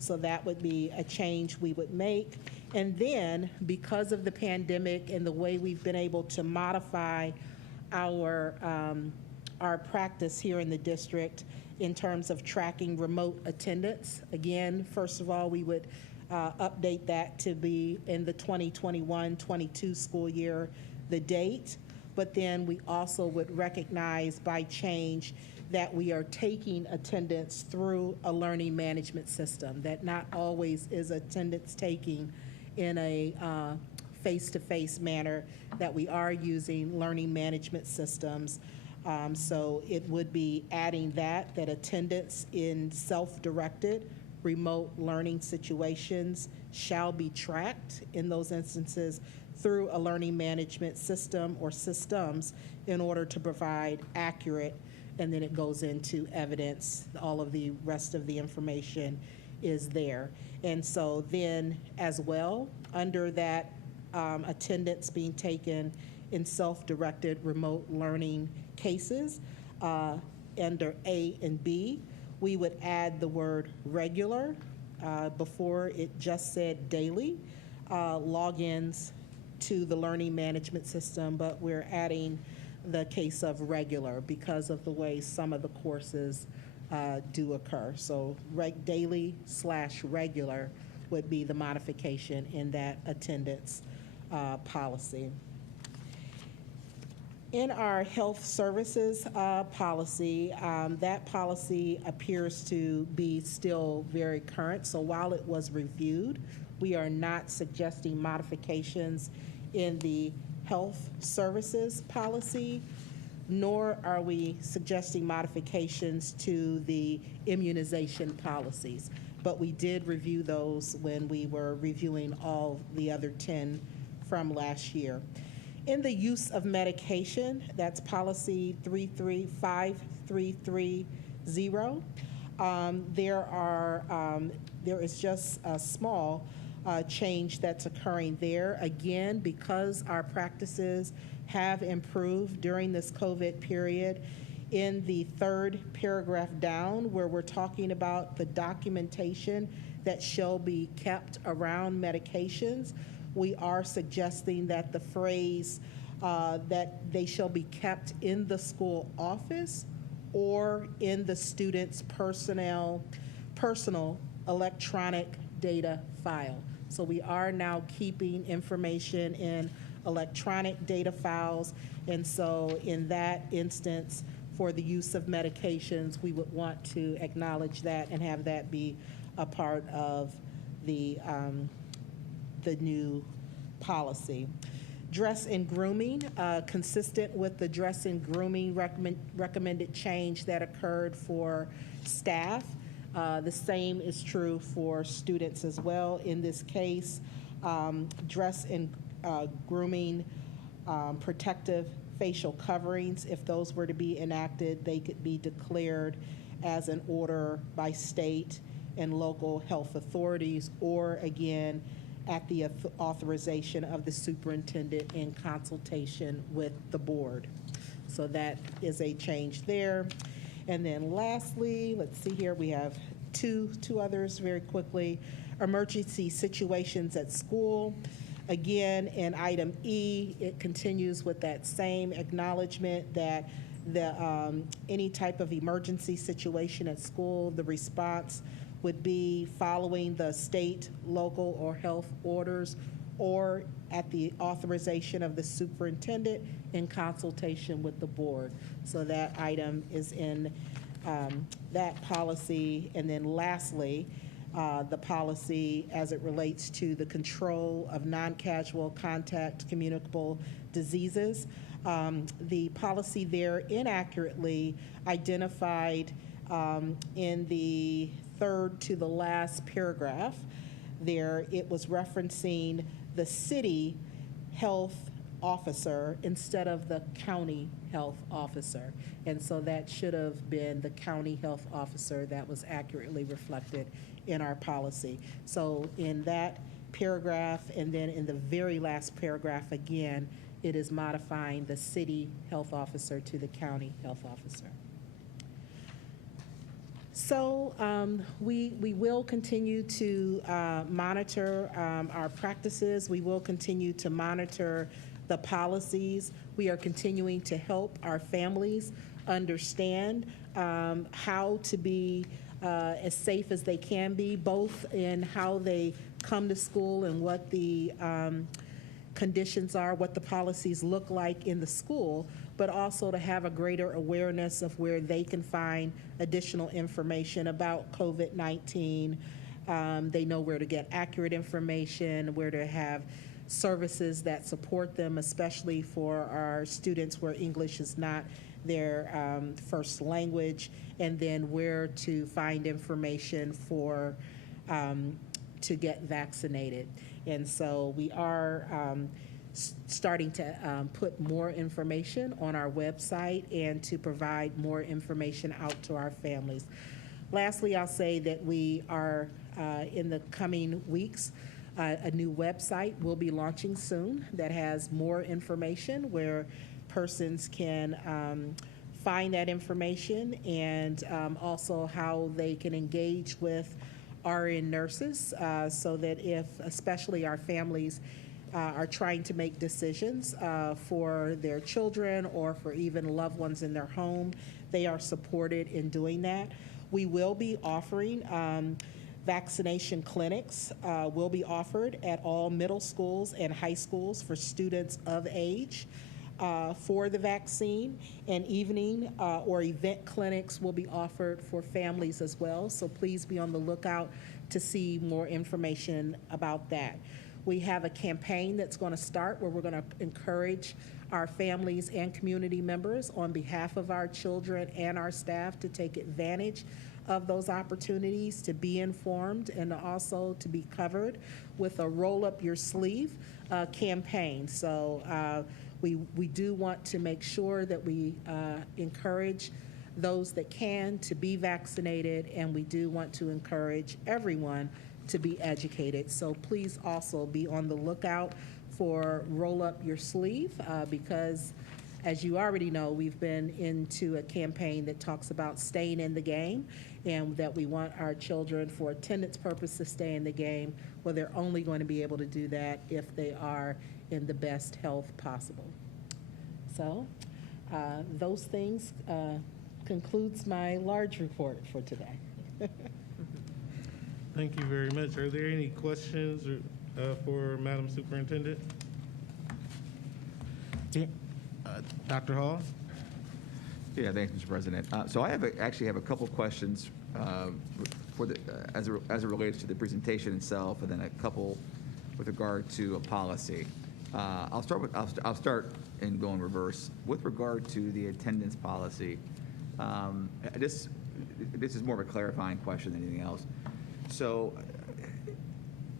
So that would be a change we would make. And then, because of the pandemic and the way we've been able to modify our practice here in the district in terms of tracking remote attendance, again, first of all, we would update that to be in the 2021-22 school year, the date. But then we also would recognize by change that we are taking attendance through a learning management system, that not always is attendance taking in a face-to-face manner, that we are using learning management systems. So it would be adding that attendance in self-directed remote learning situations shall be tracked in those instances through a learning management system or systems in order to provide accurate, and then it goes into evidence, all of the rest of the information is there. And so then as well, under that attendance being taken in self-directed remote learning cases, under A and B, we would add the word regular. Before it just said daily logins to the learning management system, but we're adding the case of regular because of the way some of the courses do occur. So daily/regular would be the modification in that attendance policy. In our health services policy, that policy appears to be still very current. So while it was reviewed, we are not suggesting modifications in the health services policy, nor are we suggesting modifications to the immunization policies. But we did review those when we were reviewing all the other 10 from last year. In the use of medication, that's policy 535330. There is just a small change that's occurring there. Again, because our practices have improved during this COVID period, in the third paragraph down, where we're talking about the documentation that shall be kept around medications, we are suggesting that the phrase that they shall be kept in the school office or in the student's personal electronic data file. So we are now keeping information in electronic data files, and so in that instance, for the use of medications, we would want to acknowledge that and have that be a part of the new policy. Dress and grooming, consistent with the dress and grooming recommended change that occurred for staff. The same is true for students as well. In this case, dress and grooming protective facial coverings, if those were to be enacted, they could be declared as an order by state and local health authorities, or again, at the authorization of the superintendent in consultation with the board. So that is a change there. And then lastly, let's see here, we have two others very quickly. Emergency situations at school. Again, in item E, it continues with that same acknowledgement that any type of emergency situation at school, the response would be following the state, local, or health orders, or at the authorization of the superintendent in consultation with the board. So that item is in that policy. And then lastly, the policy as it relates to the control of non-casual contact communicable diseases. The policy there inaccurately identified in the third to the last paragraph there, it was referencing the city health officer instead of the county health officer. And so that should have been the county health officer that was accurately reflected in our policy. So in that paragraph, and then in the very last paragraph again, it is modifying the city health officer to the county health officer. So we will continue to monitor our practices. We will continue to monitor the policies. We are continuing to help our families understand how to be as safe as they can be, both in how they come to school and what the conditions are, what the policies look like in the school, but also to have a greater awareness of where they can find additional information about COVID-19. They know where to get accurate information, where to have services that support them, especially for our students where English is not their first language, and then where to find information for to get vaccinated. And so we are starting to put more information on our website and to provide more information out to our families. Lastly, I'll say that we are, in the coming weeks, a new website will be launching soon that has more information where persons can find that information, and also how they can engage with RN nurses, so that if, especially our families, are trying to make decisions for their children or for even loved ones in their home, they are supported in doing that. We will be offering vaccination clinics will be offered at all middle schools and high schools for students of age for the vaccine, and evening or event clinics will be offered for families as well. So please be on the lookout to see more information about that. We have a campaign that's going to start where we're going to encourage our families and community members on behalf of our children and our staff to take advantage of those opportunities to be informed and also to be covered with a roll up your sleeve campaign. So we do want to make sure that we encourage those that can to be vaccinated, and we do want to encourage everyone to be educated. So please also be on the lookout for Roll Up Your Sleeve because, as you already know, we've been into a campaign that talks about staying in the game, and that we want our children, for attendance purposes, to stay in the game. Well, they're only going to be able to do that if they are in the best health possible. So those things concludes my large report for today. Thank you very much. Are there any questions for Madam Superintendent? Yeah. Dr. Hall? Yeah, thanks, Mr. President. So I actually have a couple questions for as it relates to the presentation itself, and then a couple with regard to a policy. I'll start and go in reverse. With regard to the attendance policy, this is more of a clarifying question than anything else. So,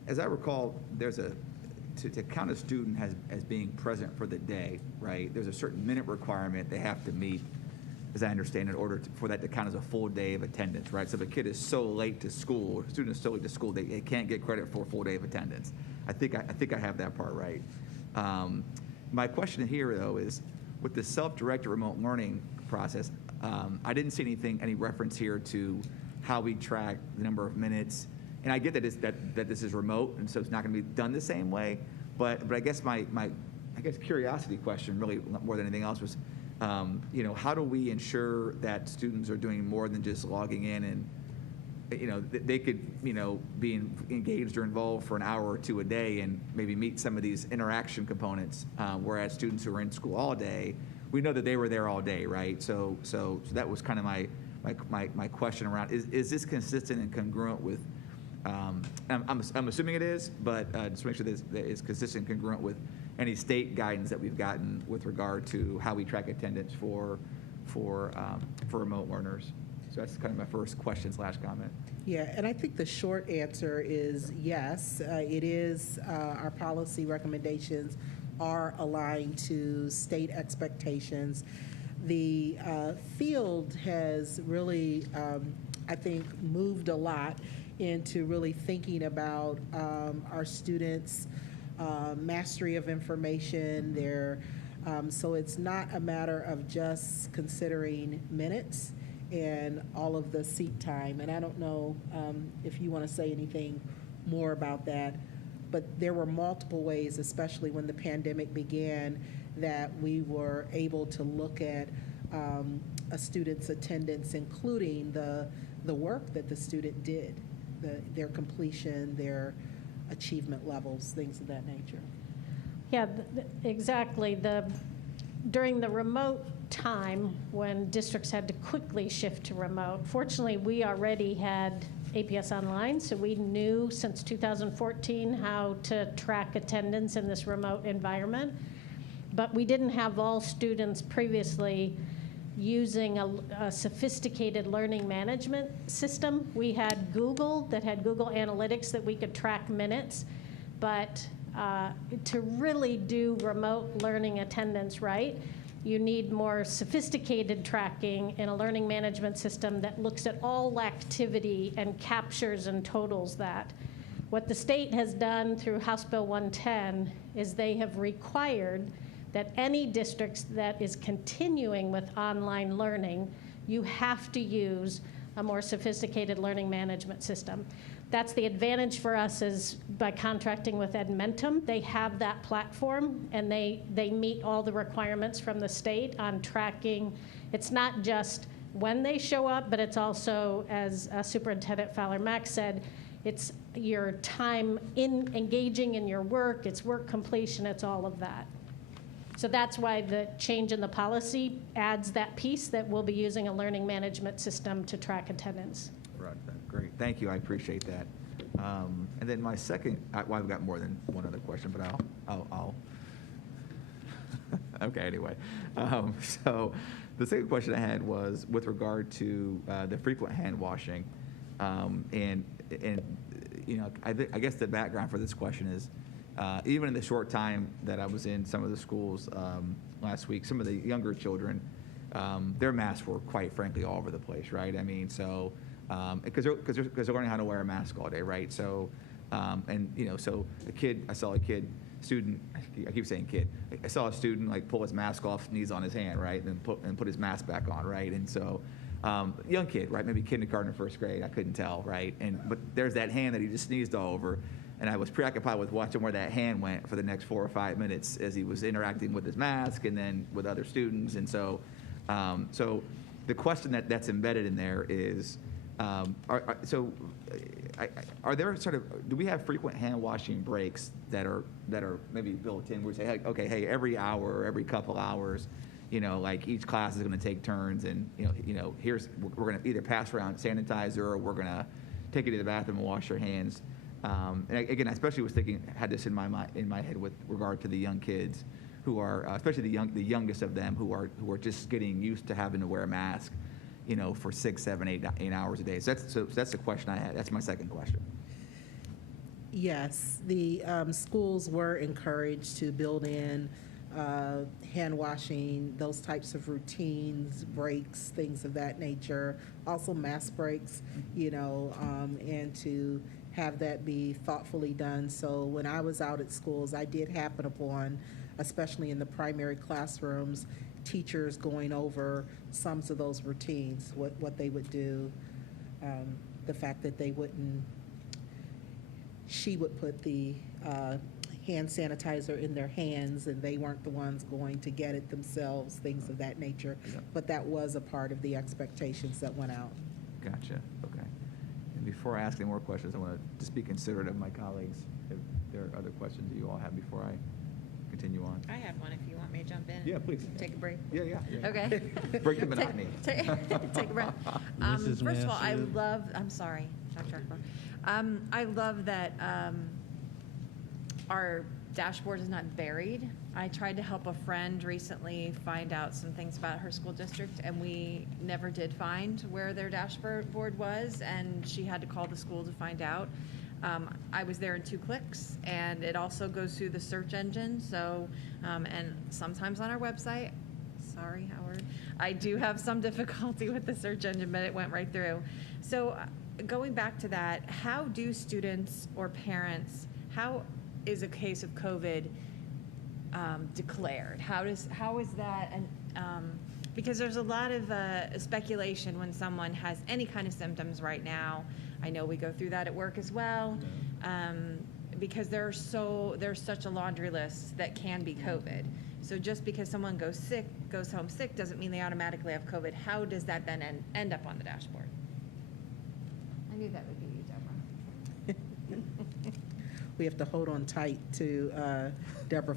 as I recall, there's to count a student as being present for the day, right? There's a certain minute requirement they have to meet, as I understand, in order for that to count as a full day of attendance, right? So if a kid is so late to school, or a student is so late to school, they can't get credit for a full day of attendance. I think I have that part right. My question here, though, is with the self-directed remote learning process, I didn't see any reference here to how we track the number of minutes. And I get that this is remote, and so it's not going to be done the same way. But I guess my curiosity question, really more than anything else, was, how do we ensure that students are doing more than just logging in, and they could be engaged or involved for an hour or two a day and maybe meet some of these interaction components, whereas students who are in school all day, we know that they were there all day, right? So that was kind of my question around, is this consistent and congruent with, I'm assuming it is, but just make sure that it's consistent and congruent with any state guidance that we've gotten with regard to how we track attendance for remote learners. So that's kind of my first question / comment. Yeah, and I think the short answer is yes. It is, our policy recommendations are aligned to state expectations. The field has really, I think, moved a lot into really thinking about our students' mastery of information. So it's not a matter of just considering minutes and all of the seat time. And I don't know if you want to say anything more about that, but there were multiple ways, especially when the pandemic began, that we were able to look at a student's attendance, including the work that the student did, their completion, their achievement levels, things of that nature. Yeah, exactly. During the remote time when districts had to quickly shift to remote, fortunately, we already had APS Online, so we knew since 2014 how to track attendance in this remote environment. But we didn't have all students previously using a sophisticated learning management system. We had Google that had Google Analytics that we could track minutes, but to really do remote learning attendance right, You need more sophisticated tracking in a learning management system that looks at all activity and captures and totals that. What the state has done through House Bill 110 is they have required that any districts that is continuing with online learning, you have to use a more sophisticated learning management system. That's the advantage for us is by contracting with Edmentum. They have that platform, and they meet all the requirements from the state on tracking. It's not just when they show up, but it's also, as Superintendent Fowler-Mack said, it's your time in engaging in your work, it's work completion, it's all of that. So that's why the change in the policy adds that piece that we'll be using a learning management system to track attendance. Right, great, thank you, I appreciate that. And then my second, well, I've got more than one other question, but I'll okay, anyway. So the second question I had was with regard to the frequent hand washing. And you know, I guess the background for this question is, even in the short time that I was in some of the schools last week, some of the younger children, their masks were quite frankly all over the place, right? I mean, so because they're learning how to wear a mask all day, right? So and you know, so I saw a student. I keep saying kid. I saw a student like pull his mask off, sneeze on his hand, right, and put his mask back on, right, and so. Young kid, right? Maybe kindergarten or first grade. I couldn't tell, right? But there's that hand that he just sneezed all over, and I was preoccupied with watching where that hand went for the next 4 or 5 minutes as he was interacting with his mask and then with other students. And so, so the question that's embedded in there is, are there sort of, do we have frequent hand washing breaks that are maybe built in? Where we say, hey, okay, hey, every hour or every couple hours. You know, like each class is going to take turns, and you know, we're going to either pass around sanitizer or we're going to take you to the bathroom and wash your hands. And again, I especially had this in my head with regard to the young kids who are, especially the youngest of them who are just getting used to having to wear a mask, you know, for 6, 7, 8 hours a day. So that's the question I had. That's my second question. Yes, the schools were encouraged to build in hand washing, those types of routines, breaks, things of that nature, also mask breaks, you know, and to have that be thoughtfully done. So when I was out at schools, I did happen upon, especially in the primary classrooms, teachers going over some of those routines, what they would do, the fact that she would put the hand sanitizer in their hands and they weren't the ones going to get it themselves, things of that nature. Yeah. But that was a part of the expectations that went out. Gotcha. Okay. And before I ask any more questions, I want to just be considerate of my colleagues. If there are other questions that you all have before I continue on. I have one if you want me to jump in. Yeah, please. Take a break. Yeah. Okay. Break the monotony. Take a breath. Mrs. First of all, Mansfield. I'm sorry, Dr. Akbar. I love that our dashboard is not buried. I tried to help a friend recently find out some things about her school district, and we never did find where their dashboard was, and she had to call the school to find out. I was there in 2 clicks, and it also goes through the search engine. So, and sometimes on our website, sorry, Howard, I do have some difficulty with the search engine, but it went right through. So going back to that, how do students or parents, how is a case of COVID declared? How is that, and because there's a lot of speculation when someone has any kind of symptoms right now. I know we go through that at work as well, because there's such a laundry list that can be COVID. So just because someone goes home sick, doesn't mean they automatically have COVID. How does that then end up on the dashboard? I knew that would be you, Deborah. We have to hold on tight to Deborah.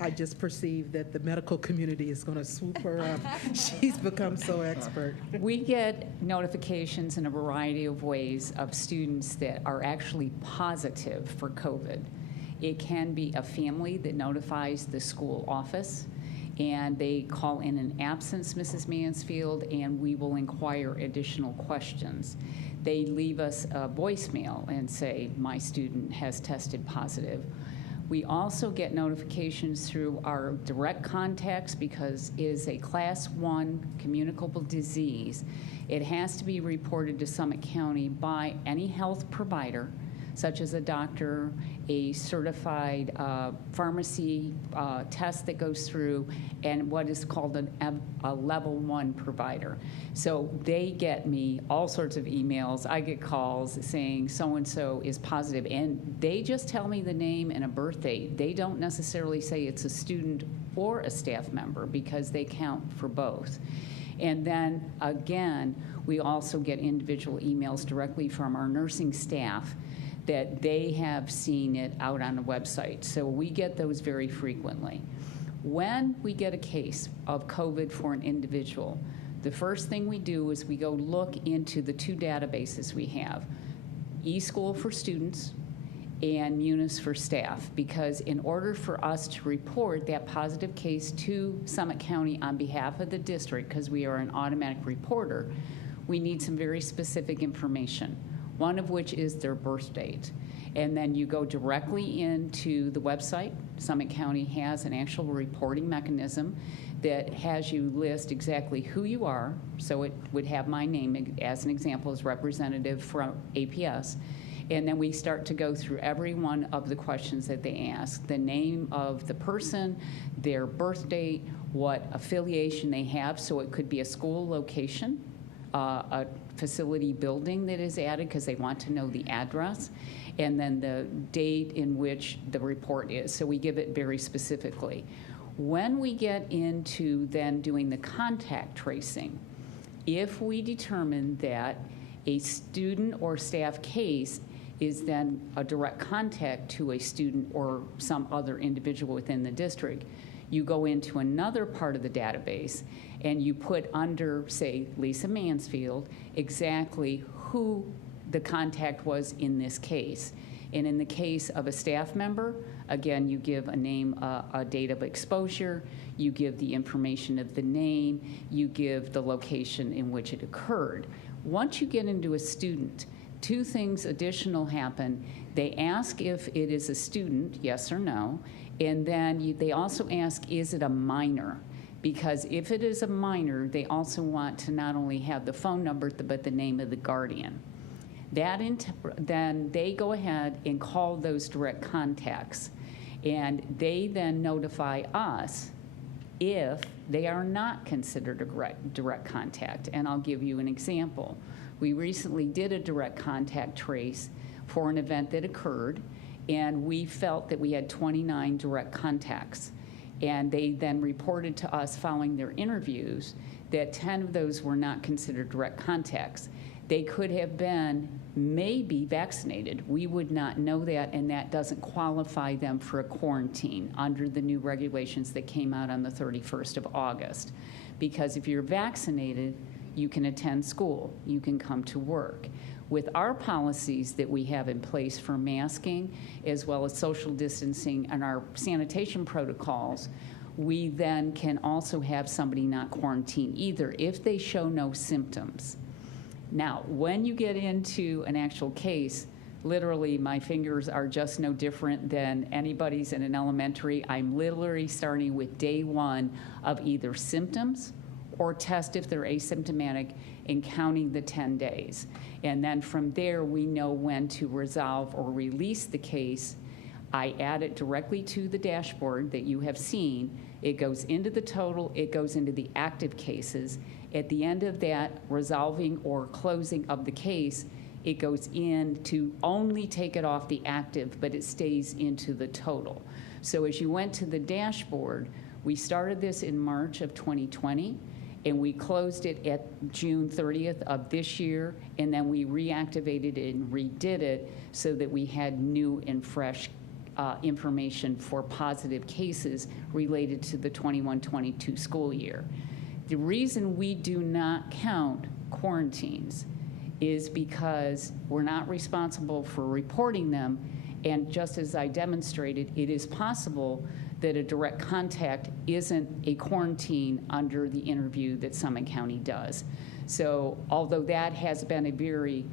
I just perceived that the medical community is going to swoop her up. She's become so expert. We get notifications in a variety of ways of students that are actually positive for COVID. It can be a family that notifies the school office, and they call in an absence, Mrs. Mansfield, and we will inquire additional questions. They leave us a voicemail and say, my student has tested positive. We also get notifications through our direct contacts because it is a Class 1 communicable disease. It has to be reported to Summit County by any health provider, such as a doctor, a certified pharmacy test that goes through, and what is called a level 1 provider. So they get me all sorts of emails. I get calls saying so-and-so is positive, and they just tell me the name and a birth date. They don't necessarily say it's a student or a staff member because they count for both. And then, again, we also get individual emails directly from our nursing staff that they have seen it out on the website. So we get those very frequently. When we get a case of COVID for an individual, the first thing we do is we go look into the two databases we have, eSchool for students and Munis for staff, because in order for us to report that positive case to Summit County on behalf of the district, because we are an automatic reporter, we need some very specific information, one of which is their birth date. And then you go directly into the website. Summit County has an actual reporting mechanism that has you list exactly who you are. So it would have my name as an example as representative from APS. And then we start to go through every one of the questions that they ask, the name of the person, their birth date, what affiliation they have. So it could be a school location, a facility building that is added because they want to know the address, and then the date in which the report is. So we give it very specifically. When we get into then doing the contact tracing, if we determine that a student or staff case is then a direct contact to a student or some other individual within the district, you go into another part of the database and you put under, say, Lisa Mansfield, exactly who the contact was in this case. And in the case of a staff member, again, you give a name, a date of exposure, you give the information of the name, you give the location in which it occurred. Once you get into a student, two things additional happen. They ask if it is a student, yes or no, and then they also ask, is it a minor? Because if it is a minor, they also want to not only have the phone number, but the name of the guardian. Then they go ahead and call those direct contacts, and they then notify us if they are not considered a direct contact. And I'll give you an example. We recently did a direct contact trace for an event that occurred, and we felt that we had 29 direct contacts. And they then reported to us following their interviews that 10 of those were not considered direct contacts. They could have been maybe vaccinated. We would not know that, and that doesn't qualify them for a quarantine under the new regulations that came out on the 31st of August. Because if you're vaccinated, you can attend school, you can come to work. With our policies that we have in place for masking, as well as social distancing and our sanitation protocols, we then can also have somebody not quarantine either if they show no symptoms. Now, when you get into an actual case, literally my fingers are just no different than anybody's in an elementary. I'm literally starting with day one of either symptoms or test if they're asymptomatic and counting the 10 days. And then from there, we know when to resolve or release the case. I add it directly to the dashboard that you have seen. It goes into the total, it goes into the active cases. At the end of that resolving or closing of the case, it goes in to only take it off the active, but it stays into the total. So as you went to the dashboard, we started this in March of 2020, and we closed it at June 30th of this year, and then we reactivated it and redid it so that we had new and fresh information for positive cases related to the 21-22 school year. The reason we do not count quarantines is because we're not responsible for reporting them, and just as I demonstrated, it is possible that a direct contact isn't a quarantine under the interview that Summit County does. So although that has been a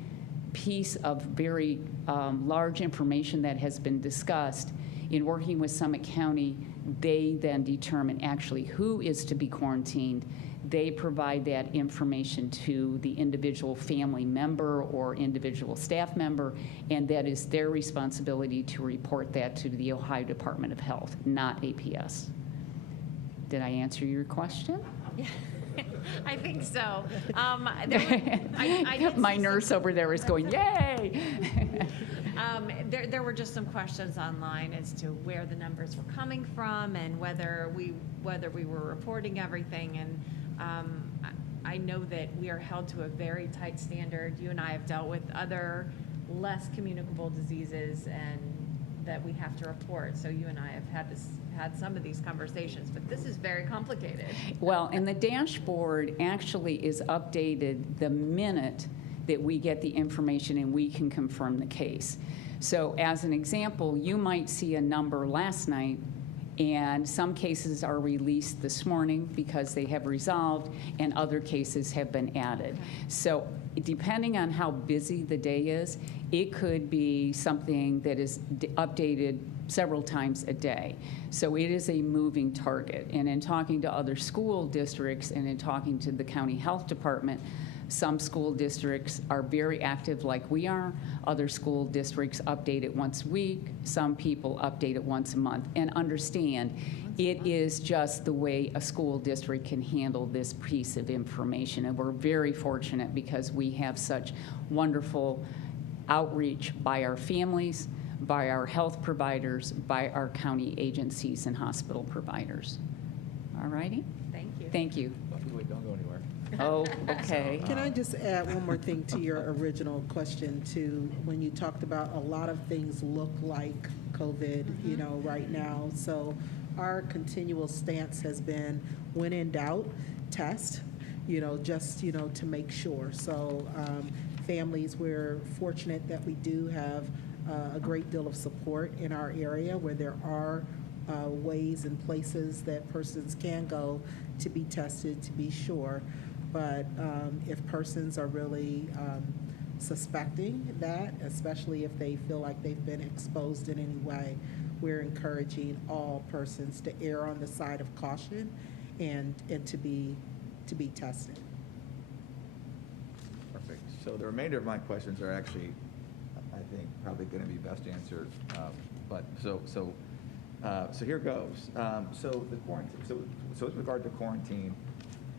piece of very large information that has been discussed, In working with Summit County, they then determine actually who is to be quarantined. They provide that information to the individual family member or individual staff member, and that is their responsibility to report that to the Ohio Department of Health, not APS. Did I answer your question? Yeah, I think so. My nurse over there is going, yay! There were just some questions online as to where the numbers were coming from and whether we were reporting everything. And I know that we are held to a very tight standard. You and I have dealt with other less communicable diseases and that we have to report. So you and I have had some of these conversations, but this is very complicated. Well, and the dashboard actually is updated the minute that we get the information and we can confirm the case. So as an example, you might see a number last night and some cases are released this morning because they have resolved and other cases have been added. So depending on how busy the day is, it could be something that is updated several times a day. So it is a moving target. And in talking to other school districts and in talking to the county health department, some school districts are very active like we are. Other school districts update it once a week. Some people update it once a month. And understand, it is just the way a school district can handle this piece of information. And we're very fortunate because we have such wonderful outreach by our families, by our health providers, by our county agencies and hospital providers. All righty? Thank you. Thank you. Wait, don't go anywhere. Oh, okay. Can I just add one more thing to your original question too? When you talked about a lot of things look like COVID, you know, right now. So our continual stance has been, when in doubt, test, you know, just, you know, to make sure. So families, we're fortunate that we do have a great deal of support in our area where there are ways and places that persons can go to be tested to be sure. But if persons are really suspecting that, especially if they feel like they've been exposed in any way, we're encouraging all persons to err on the side of caution and to be tested. Perfect. So the remainder of my questions are actually, I think, probably going to be best answered. So here goes. So the quarantine. So with regard to quarantine,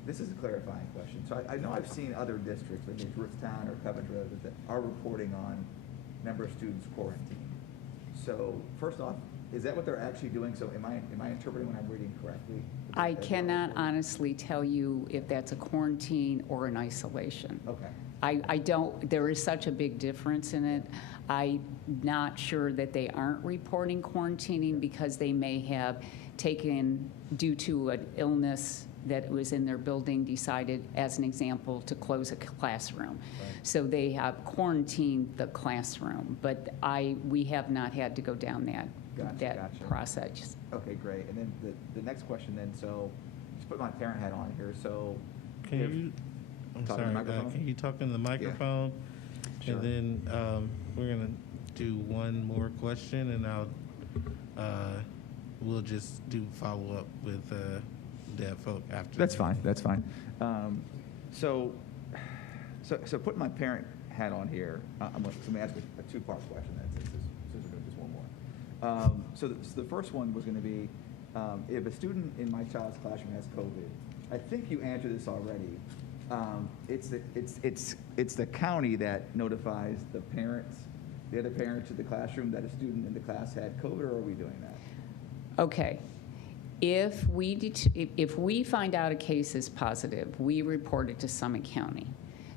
this is a clarifying question. So I know I've seen other districts, like Rootstown or Coventry, that are reporting on number of students quarantined. So first off, is that what they're actually doing? So am I interpreting when I'm reading correctly? I cannot honestly tell you if that's a quarantine or an isolation. Okay. I don't, there is such a big difference in it. I'm not sure that they aren't reporting quarantining because they may have taken, due to an illness that was in their building, decided, as an example, to close a classroom. Right. So they have quarantined the classroom, but we have not had to go down that process. Okay, great. And then the next question then, so just put my parent hat on here. So Can you talk in the microphone? Yeah. Sure. And then we're gonna do one more question, and we'll just do follow up with Deb folk after. That's fine. That's fine. So put my parent hat on here. I'm going to ask a two-part question. Since we're going to do just one more. So the first one was going to be, if a student in my child's classroom has COVID, I think you answered this already. It's the county that notifies the parents, the other parents of the classroom, that a student in the class had COVID, or are we doing that? Okay. If we find out a case is positive, we report it to Summit County.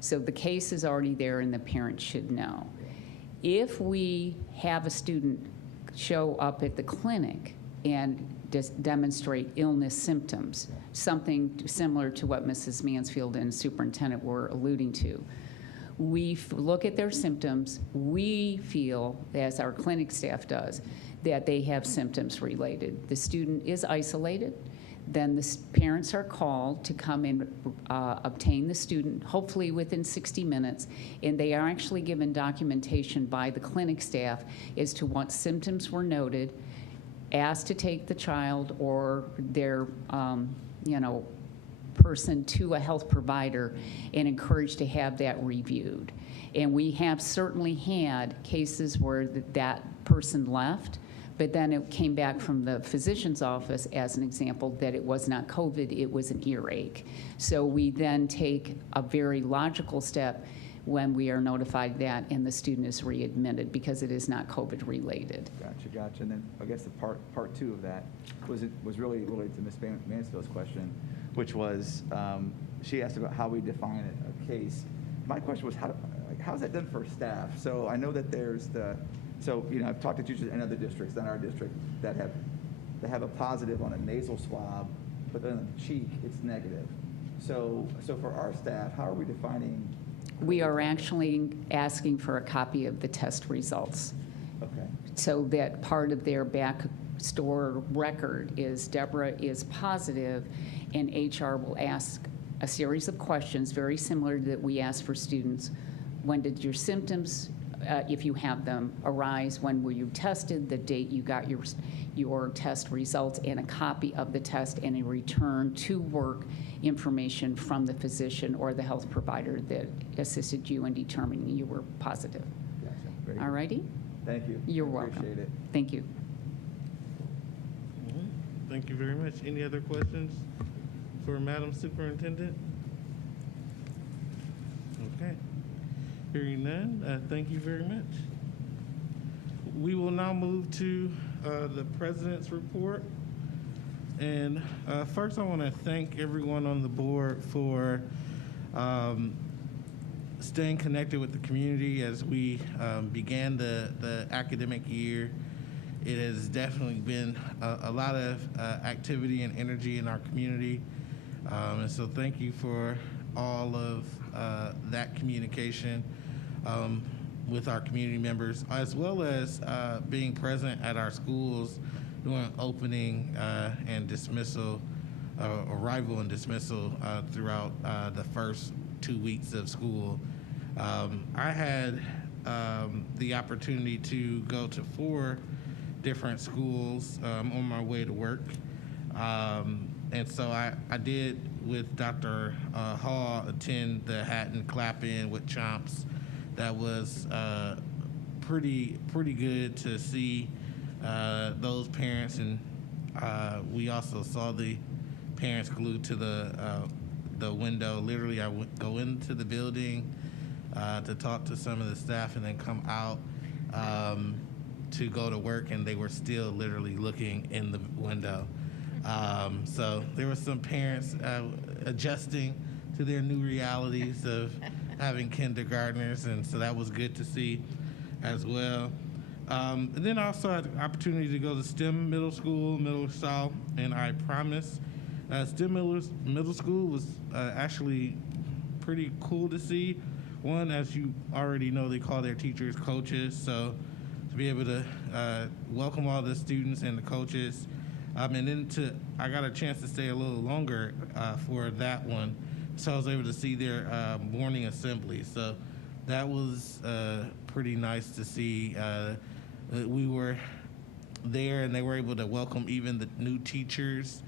So the case is already there and the parent should know. If we have a student show up at the clinic and demonstrate illness symptoms, something similar to what Mrs. Mansfield and Superintendent were alluding to, we look at their symptoms. We feel, as our clinic staff does, that they have symptoms related. The student is isolated. Then the parents are called to come and obtain the student, hopefully within 60 minutes, and they are actually given documentation by the clinic staff as to what symptoms were noted, asked to take the child or their, person to a health provider and encouraged to have that reviewed. And we have certainly had cases where that person left, but then it came back from the physician's office, as an example, that it was not COVID, it was an earache. So we then take a very logical step when we are notified that and the student is readmitted because it is not COVID related. Gotcha. And then I guess the part two of that was really related to Ms. Mansfield's question, which was she asked about how we define a case. My question was how is that done for staff? So I know that I've talked to teachers in other districts than our district that have a positive on a nasal swab, but then on the cheek it's negative. So for our staff, how are we defining? We are actually asking for a copy of the test results. Okay. So that part of their back store record is Deborah is positive, and HR will ask a series of questions very similar to that we ask for students. When did your symptoms, if you have them, arise? When were you tested? The date you got your test results, and a copy of the test, and a return to work information from the physician or the health provider that assisted you in determining you were positive. Gotcha. Very good. All righty? Thank you. You're welcome. Appreciate it. Thank you. Thank you very much. Any other questions for Madam Superintendent? Okay. Hearing none, thank you very much. We will now move to the President's report. And first I want to thank everyone on the board for staying connected with the community as we began the academic year. It has definitely been a lot of activity and energy in our community. And so thank you for all of that communication with our community members, as well as being present at our schools during opening and dismissal, arrival and dismissal throughout the first 2 weeks of school. I had the opportunity to go to 4 different schools on my way to work. And so I did, with Dr. Hall, attend the Hatton Clap-In with Chomps. That was pretty good to see those parents, and we also saw the parents glued to the window. Literally, I would go into the building to talk to some of the staff and then come out to go to work, and they were still literally looking in the window. So there were some parents adjusting to their new realities of having kindergartners, and so that was good to see as well. And then I also had the opportunity to go to STEM Middle School, Middle South, and I Promise. STEM Middle School was actually pretty cool to see. One, as you already know, they call their teachers coaches, so to be able to welcome all the students and the coaches. And then I got a chance to stay a little longer for that one, so I was able to see their morning assembly. So that was pretty nice to see. We were there, and they were able to welcome even the new teachers,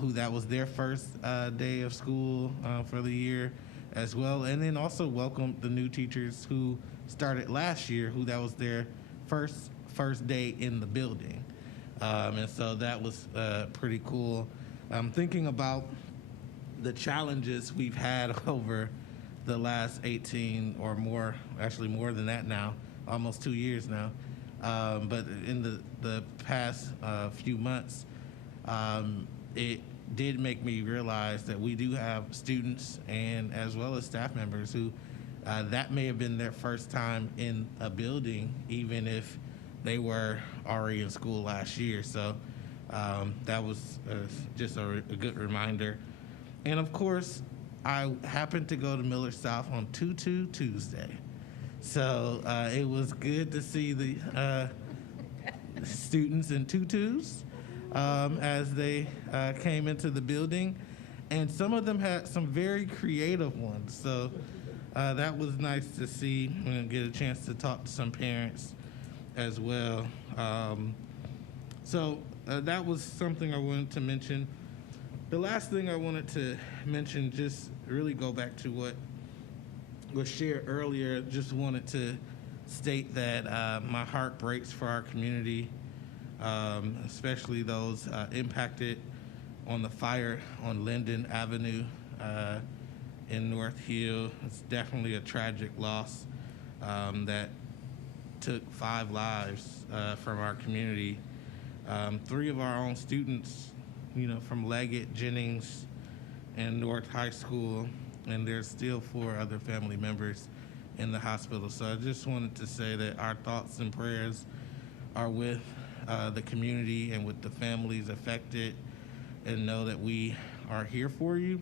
who that was their first day of school for the year as well, and then also welcome the new teachers who started last year, who that was their first day in the building. And so that was pretty cool. Thinking about the challenges we've had over the last 18 or more, actually more than that now, almost 2 years now. But in the past few months, it did make me realize that we do have students and as well as staff members who that may have been their first time in a building, even if they were already in school last year. So that was just a good reminder. And of course, I happened to go to Miller South on Tutu Tuesday. So it was good to see the students in tutus as they came into the building. And some of them had some very creative ones. So that was nice to see and get a chance to talk to some parents as well. So that was something I wanted to mention. The last thing I wanted to mention, just really go back to what was shared earlier. Just wanted to state that my heart breaks for our community, especially those impacted on the fire on Linden Avenue in North Hill. It's definitely a tragic loss that took 5 lives from our community. 3 of our own students, from Leggett, Jennings, and North High School, and there's still 4 other family members in the hospital. So I just wanted to say that our thoughts and prayers are with the community and with the families affected, and know that we are here for you,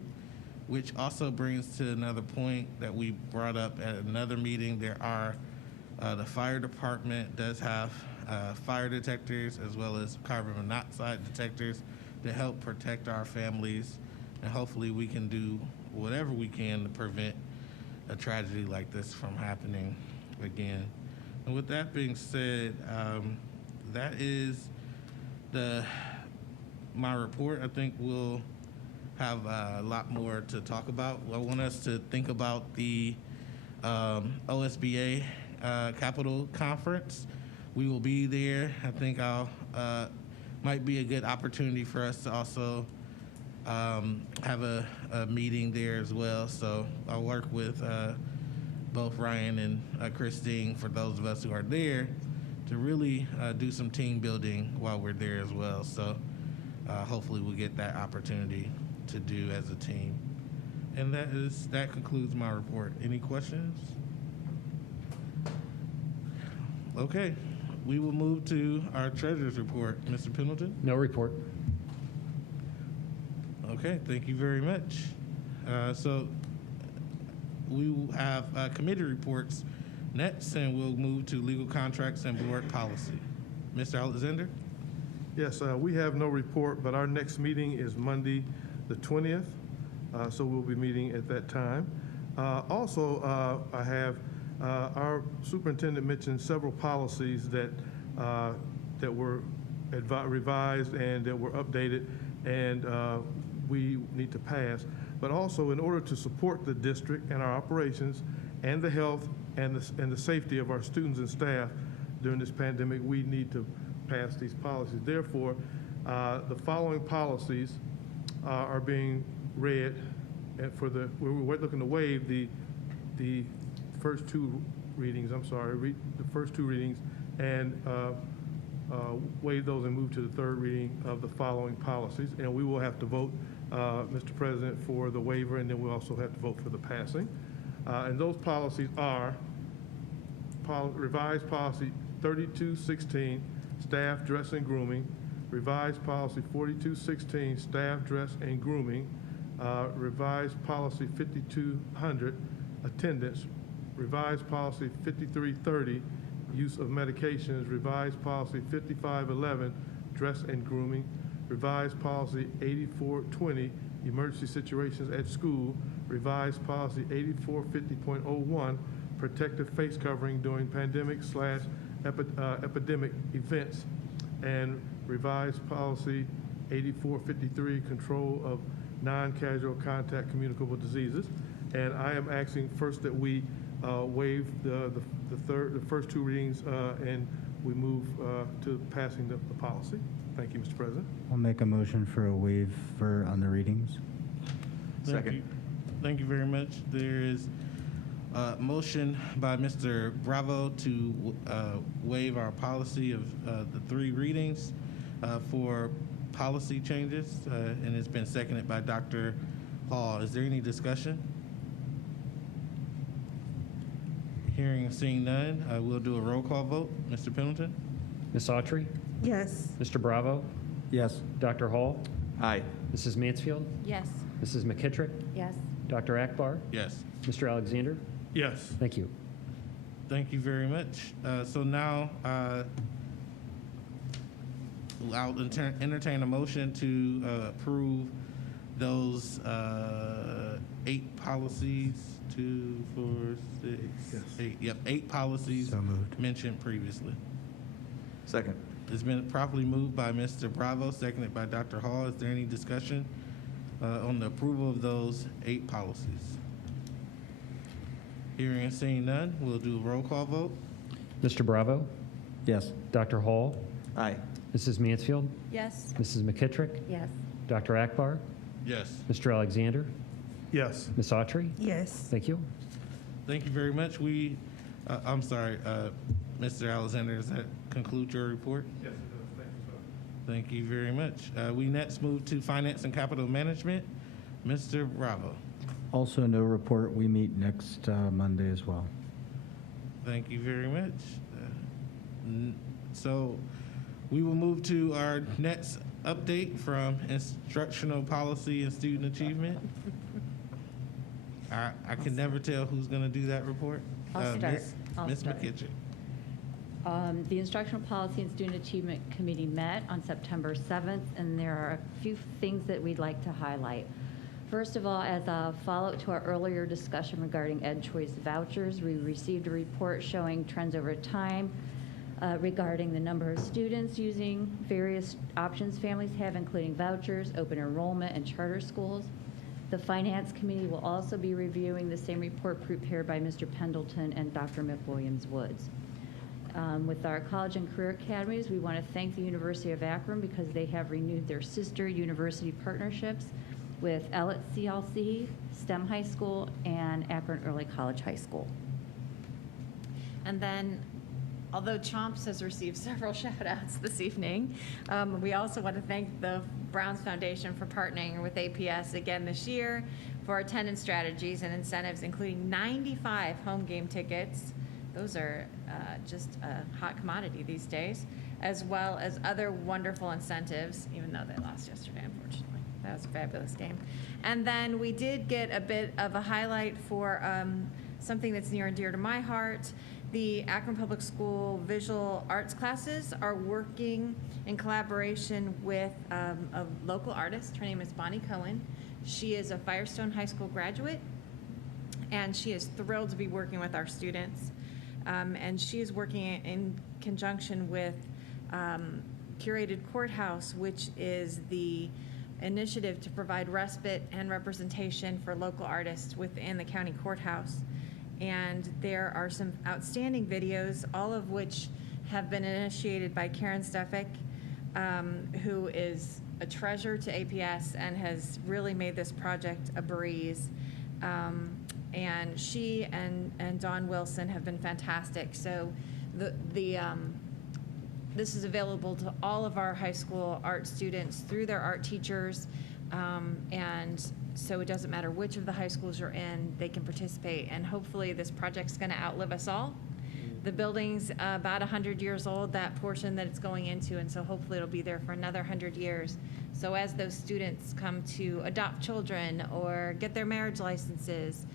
which also brings to another point that we brought up at another meeting. There are, the fire department does have fire detectors as well as carbon monoxide detectors to help protect our families, and hopefully we can do whatever we can to prevent a tragedy like this from happening again. And with that being said, that is my report. I think we'll have a lot more to talk about. I want us to think about the OSBA Capital Conference. We will be there. I think might be a good opportunity for us to also have a meeting there as well. So I'll work with both Ryan and Christine, for those of us who are there, to really do some team building while we're there as well. So hopefully we'll get that opportunity to do as a team. And that concludes my report. Any questions? Okay, we will move to our treasurer's report. Mr. Pendleton? No report. Okay, thank you very much. So we will have committee reports next, and we'll move to legal contracts and board policy. Mr. Alexander? Yes, we have no report, but our next meeting is Monday, the 20th, so we'll be meeting at that time. Also, I have our superintendent mentioned several policies that were revised and that were updated, and we need to pass. But also, in order to support the district and our operations and the health and the safety of our students and staff during this pandemic, we need to pass these policies. Therefore, the following policies are being read, and we're looking to waive the first 2 readings. I'm sorry, the first 2 readings, and waive those and move to the 3rd reading of the following policies. And we will have to vote, Mr. President, for the waiver, and then we'll also have to vote for the passing. And those policies are revised policy 3216, staff dress and grooming; revised policy 4216, staff dress and grooming; revised policy 5200, attendance; revised policy 5330, use of medications; revised policy 5511, dress and grooming; revised policy 8420, emergency situations at school; revised policy 8450.01, protective face covering during pandemic/epidemic events; and revised policy 8453, control of non-casual contact communicable diseases. And I am asking first that we waive the first 2 readings, and we move to passing the policy. Thank you, Mr. President. I'll make a motion for a waiver on the readings. Second. Thank you very much. There is a motion by Mr. Bravo to waive our policy of the 3 readings for policy changes, and it's been seconded by Dr. Hall. Is there any discussion? Hearing and seeing none, we'll do a roll call vote. Mr. Pendleton? Ms. Autry? Yes. Mr. Bravo? Yes. Dr. Hall? Aye. Mrs. Mansfield? Yes. Mrs. McKittrick? Yes. Dr. Akbar? Yes. Mr. Alexander? Yes. Thank you. Thank you very much. So now I'll entertain a motion to approve those 8 policies, 2, 4, 6, Yes. 8. Yep, 8 policies So moved. mentioned previously. Second. It's been properly moved by Mr. Bravo, seconded by Dr. Hall. Is there any discussion on the approval of those 8 policies? Hearing and seeing none, we'll do a roll call vote. Mr. Bravo, Yes. Dr. Hall, Aye. Mrs. Mansfield, Yes. Mrs. McKittrick, Yes. Dr. Akbar, Yes. Mr. Alexander, Yes. Ms. Autry. Yes. Thank you. Thank you very much. I'm sorry, Mr. Alexander, does that conclude your report? Yes, it does. Thank you, sir. Thank you very much. We next move to Finance and Capital Management. Mr. Bravo. Also, no report. We meet next Monday as well. Thank you very much. So we will move to our next update from Instructional Policy and Student Achievement. I can never tell who's going to do that report. I'll start. Ms. McKittrick. The Instructional Policy and Student Achievement Committee met on September 7th, and there are a few things that we'd like to highlight. First of all, as a follow-up to our earlier discussion regarding EdChoice vouchers, we received a report showing trends over time regarding the number of students using various options families have, including vouchers, open enrollment, and charter schools. The Finance Committee will also be reviewing the same report prepared by Mr. Pendleton and Dr. McWilliams-Woods. With our college and career academies, we want to thank the University of Akron because they have renewed their sister university partnerships with Ellett CLC, STEM High School, and Akron Early College High School. And then, although Chomps has received several shout-outs this evening, we also want to thank the Browns Foundation for partnering with APS again this year for attendance strategies and incentives, including 95 home game tickets. Those are just a hot commodity these days, as well as other wonderful incentives, even though they lost yesterday, unfortunately. That was a fabulous game. And then we did get a bit of a highlight for something that's near and dear to my heart. The Akron Public School visual arts classes are working in collaboration with a local artist. Her name is Bonnie Cohen. She is a Firestone High School graduate, and she is thrilled to be working with our students. And she is working in conjunction with Curated Courthouse, which is the initiative to provide respite and representation for local artists within the county courthouse. And there are some outstanding videos, all of which have been initiated by Karen Stefik, who is a treasure to APS and has really made this project a breeze. And she and Dawn Wilson have been fantastic. So this is available to all of our high school art students through their art teachers. And so it doesn't matter which of the high schools you're in, they can participate. And hopefully this project's gonna outlive us all. The building's about 100 years old, that portion that it's going into, and so hopefully it'll be there for another 100 years. So as those students come to adopt children or get their marriage licenses,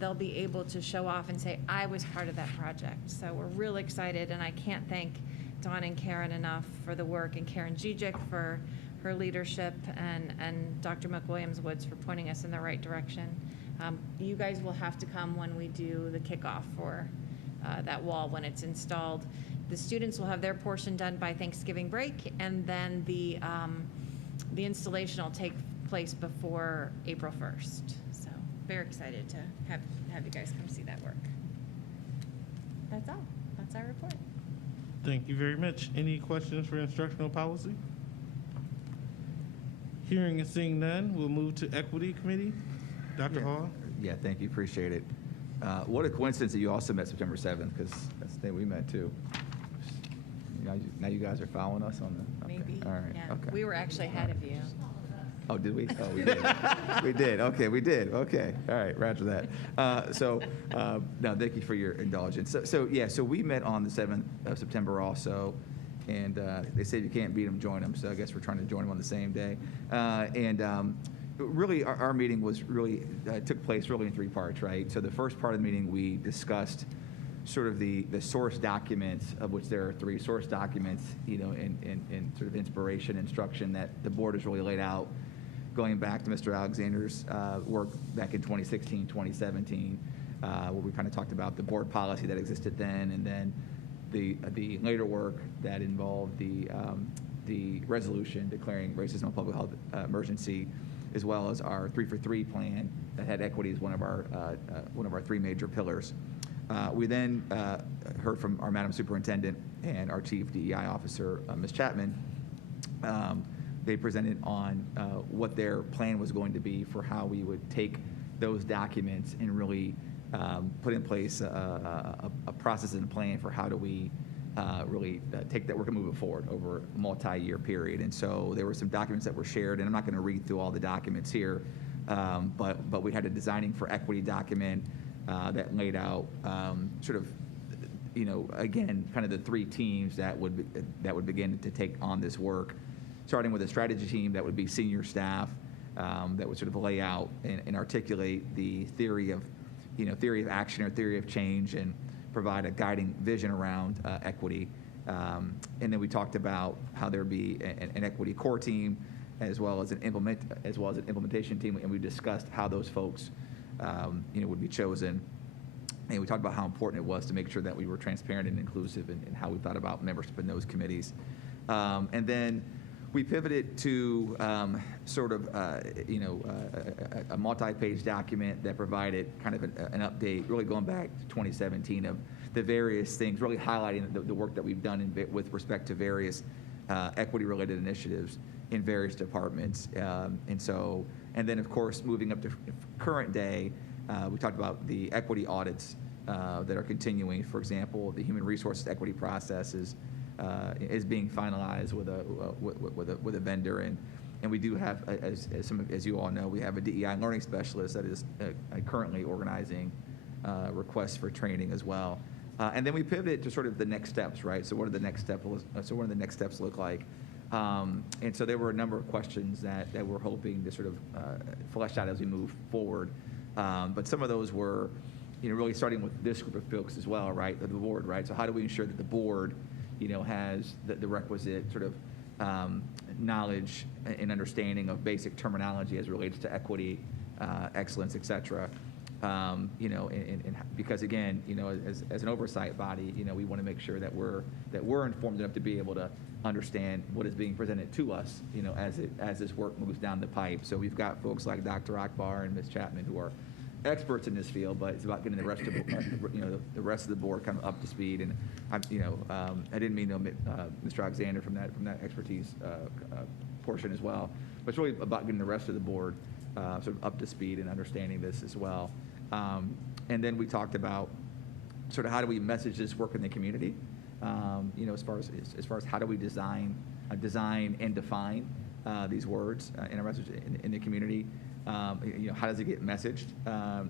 they'll be able to show off and say, I was part of that project. So we're really excited, and I can't thank Dawn and Karen enough for the work, and Karen Gijic for her leadership, and Dr. McWilliams-Woods for pointing us in the right direction. You guys will have to come when we do the kickoff for that wall when it's installed. The students will have their portion done by Thanksgiving break, and then the installation will take place before April 1st. So very excited to have you guys come see that work. That's all. That's our report. Thank you very much. Any questions for instructional policy? Hearing and seeing none, we'll move to Equity Committee. Dr. Hall? Yeah, thank you, appreciate it. What a coincidence that you also met September 7th, because that's the day we met too. Now you guys are following us on the, okay. Maybe. All right, Yeah. okay. We were actually ahead of you. Oh, did we? Oh, we did. We did. Okay, we did. Okay. All right. Roger that. No, thank you for your indulgence. So we met on the 7th of September also, and they said you can't beat them, join them. So I guess we're trying to join them on the same day. Really, our meeting was really took place really in 3 parts, right? So the first part of the meeting, we discussed sort of the source documents, of which there are 3 source documents, in sort of inspiration, instruction that the board has really laid out, going back to Mr. Alexander's work back in 2016, 2017, where we kind of talked about the board policy that existed then, and then the later work that involved the resolution declaring racism a public health emergency, as well as our 3 for 3 plan that had equity as one of our 3 major pillars. We then heard from our Madam Superintendent and our Chief DEI Officer, Ms. Chapman. They presented on what their plan was going to be for how we would take those documents and really put in place a process and a plan for how do we really take that work and move it forward over a multi-year period. And so there were some documents that were shared, and I'm not going to read through all the documents here, but we had a Designing for Equity document that laid out sort of, again, kind of the 3 teams that would begin to take on this work, starting with a strategy team that would be senior staff that would sort of lay out and articulate the theory of action or theory of change and provide a guiding vision around equity. And then we talked about how there would be an equity core team as well as an implementation team, and we discussed how those folks would be chosen. And we talked about how important it was to make sure that we were transparent and inclusive and how we thought about membership in those committees. And then we pivoted to sort of, a multi-page document that provided kind of an update, really going back to 2017 of the various things, really highlighting the work that we've done with respect to various equity-related initiatives in various departments. And then, of course, moving up to current day, we talked about the equity audits that are continuing. For example, the human resources equity process is being finalized with a vendor, and we do have, as you all know, we have a DEI learning specialist that is currently organizing requests for training as well. And then we pivoted to sort of the next steps, right? So what are the next steps? So what do the next steps look like? And so there were a number of questions that we're hoping to sort of flesh out as we move forward. But some of those were, really starting with this group of folks as well, right? The board, right? So how do we ensure that the board, has the requisite sort of knowledge and understanding of basic terminology as it relates to equity, excellence, et cetera. Because again, as an oversight body, we want to make sure that we're informed enough to be able to understand what is being presented to us, as this work moves down the pipe. So we've got folks like Dr. Akbar and Ms. Chapman who are experts in this field, but it's about getting the rest of the rest of the board kind of up to speed. And I didn't mean to omit Mr. Alexander from that expertise portion as well, but it's really about getting the rest of the board sort of up to speed and understanding this as well. And then we talked about sort of how do we message this work in the community, as far as how do we design and define these words in our message in the community. How does it get messaged?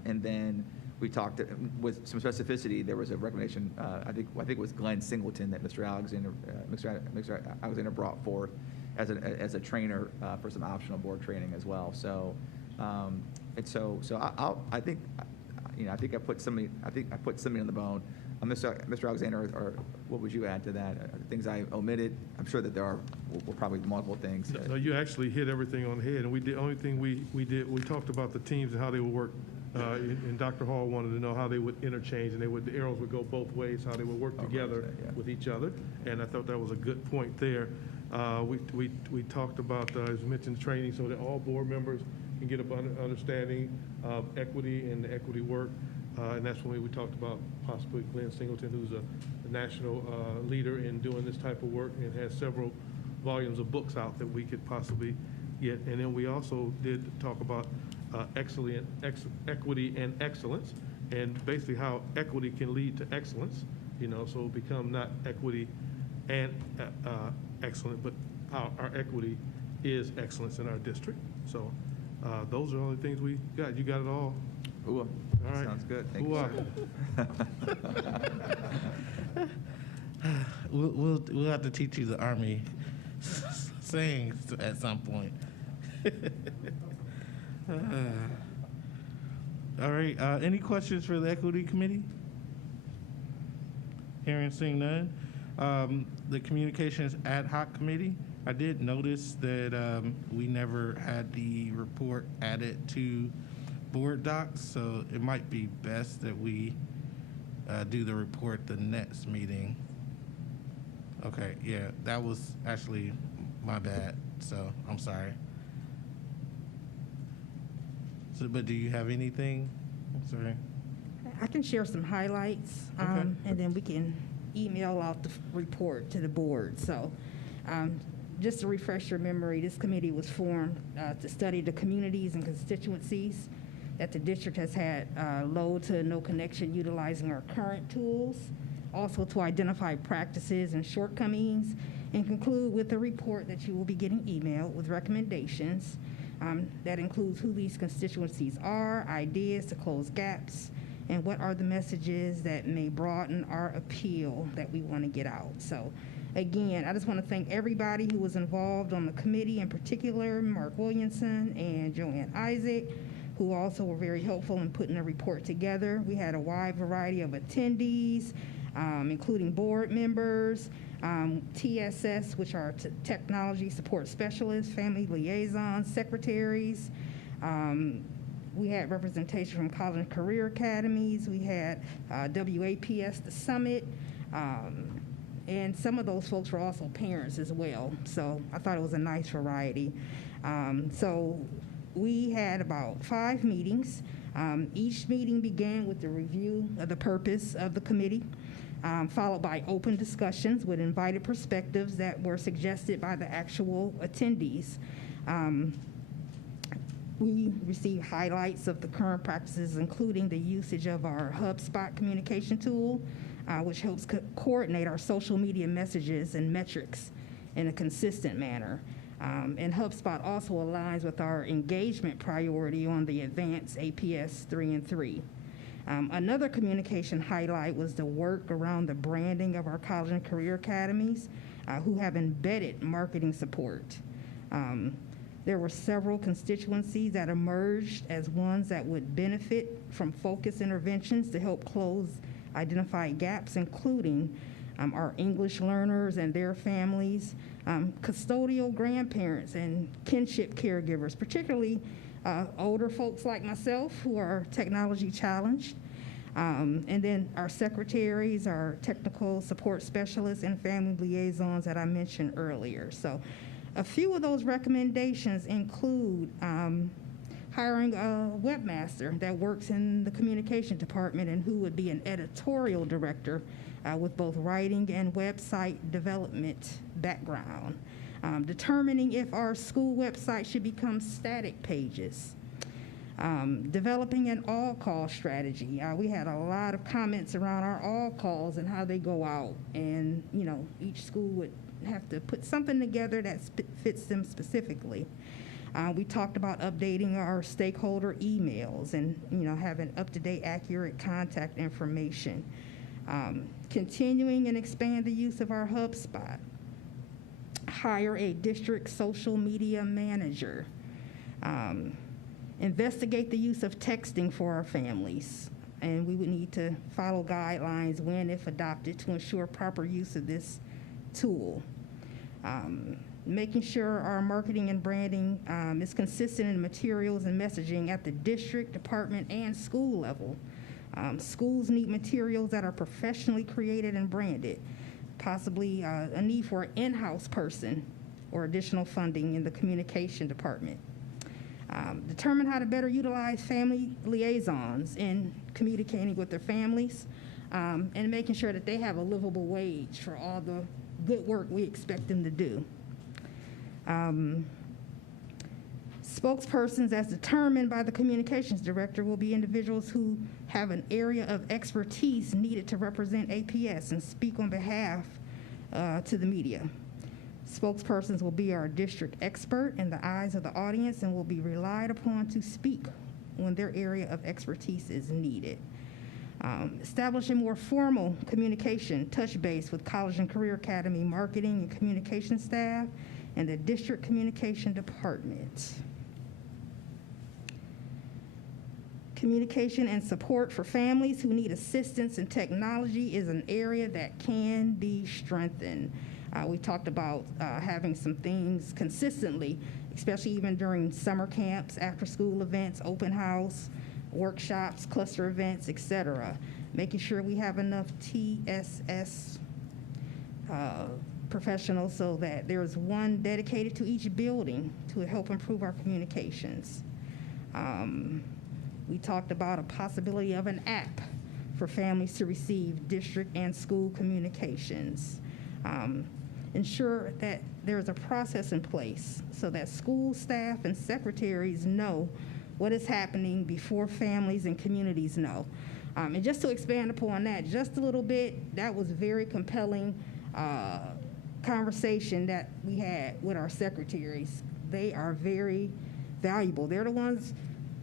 And then we talked with some specificity. There was a recommendation. I think it was Glenn Singleton that Mr. Alexander brought forth as a trainer for some optional board training as well. So I think I put something on the bone. Mr. Alexander, or what would you add to that? Things I omitted? I'm sure that there were probably multiple things. No, you actually hit everything on the head. And the only thing we did, we talked about the teams and how they would work. And Dr. Hall wanted to know how they would interchange, and the arrows would go both ways, how they would work together with each other. And I thought that was a good point there. We talked about, as mentioned, training so that all board members can get an understanding of equity and the equity work. And that's when we talked about possibly Glenn Singleton, who's a national leader in doing this type of work and has several volumes of books out that we could possibly get. And then we also did talk about equity and excellence, and basically how equity can lead to excellence, so become not equity and excellent, but our equity is excellence in our district. So those are the only things we got. You got it all. Ooh, all right. Sounds good. Thank you, sir. We'll have to teach you the Army sayings at some point. All right. Any questions for the Equity Committee? Hearing and seeing none. The Communications Ad Hoc Committee. I did notice that we never had the report added to board docs, so it might be best that we do the report the next meeting. Okay, yeah, that was actually my bad, so I'm sorry. So, but do you have anything? I'm sorry. I can share some highlights, Okay. and then we can email out the report to the board. So just to refresh your memory, this committee was formed to study the communities and constituencies that the district has had low to no connection utilizing our current tools, also to identify practices and shortcomings, and conclude with a report that you will be getting emailed with recommendations that includes who these constituencies are, ideas to close gaps, and what are the messages that may broaden our appeal that we want to get out. So again, I just want to thank everybody who was involved on the committee, in particular Mark Williamson and Joanne Isaac, who also were very helpful in putting the report together. We had a wide variety of attendees, including board members, TSS, which are technology support specialists, family liaisons, secretaries. We had representation from college and career academies. We had WAPS, the summit, and some of those folks were also parents as well. So I thought it was a nice variety. So we had about 5 meetings. Each meeting began with the review of the purpose of the committee, followed by open discussions with invited perspectives that were suggested by the actual attendees. We received highlights of the current practices, including the usage of our HubSpot communication tool, which helps coordinate our social media messages and metrics in a consistent manner. And HubSpot also aligns with our engagement priority on the advanced APS 3 and 3. Another communication highlight was the work around the branding of our college and career academies, who have embedded marketing support. There were several constituencies that emerged as ones that would benefit from focused interventions to help close identified gaps, including our English learners and their families, custodial grandparents and kinship caregivers, particularly older folks like myself who are technology challenged, and then our secretaries, our technical support specialists, and family liaisons that I mentioned earlier. So a few of those recommendations include hiring a webmaster that works in the communication department and who would be an editorial director with both writing and website development background. Determining if our school website should become static pages. Developing an all-call strategy. We had a lot of comments around our all-calls and how they go out, and each school would have to put something together that fits them specifically. We talked about updating our stakeholder emails and having up-to-date, accurate contact information. Continuing and expand the use of our HubSpot. Hire a district social media manager. Investigate the use of texting for our families. And we would need to follow guidelines when, if adopted, to ensure proper use of this tool. Making sure our marketing and branding is consistent in materials and messaging at the district, department, and school level. Schools need materials that are professionally created and branded, possibly a need for an in-house person or additional funding in the communication department. Determine how to better utilize family liaisons in communicating with their families and making sure that they have a livable wage for all the good work we expect them to do. Spokespersons as determined by the communications director will be individuals who have an area of expertise needed to represent APS and speak on behalf to the media. Spokespersons will be our district expert in the eyes of the audience and will be relied upon to speak when their area of expertise is needed. Establish a more formal communication touch base with College and Career Academy marketing and communication staff and the district communication department. Communication and support for families who need assistance in technology is an area that can be strengthened. We talked about having some things consistently, especially even during summer camps, after-school events, open house, workshops, cluster events, etc. Making sure we have enough TSS professionals so that there's one dedicated to each building to help improve our communications. We talked about a possibility of an app for families to receive district and school communications. Ensure that there's a process in place so that school staff and secretaries know what is happening before families and communities know. And just to expand upon that just a little bit, that was very compelling conversation that we had with our secretaries. They are very valuable. They're the ones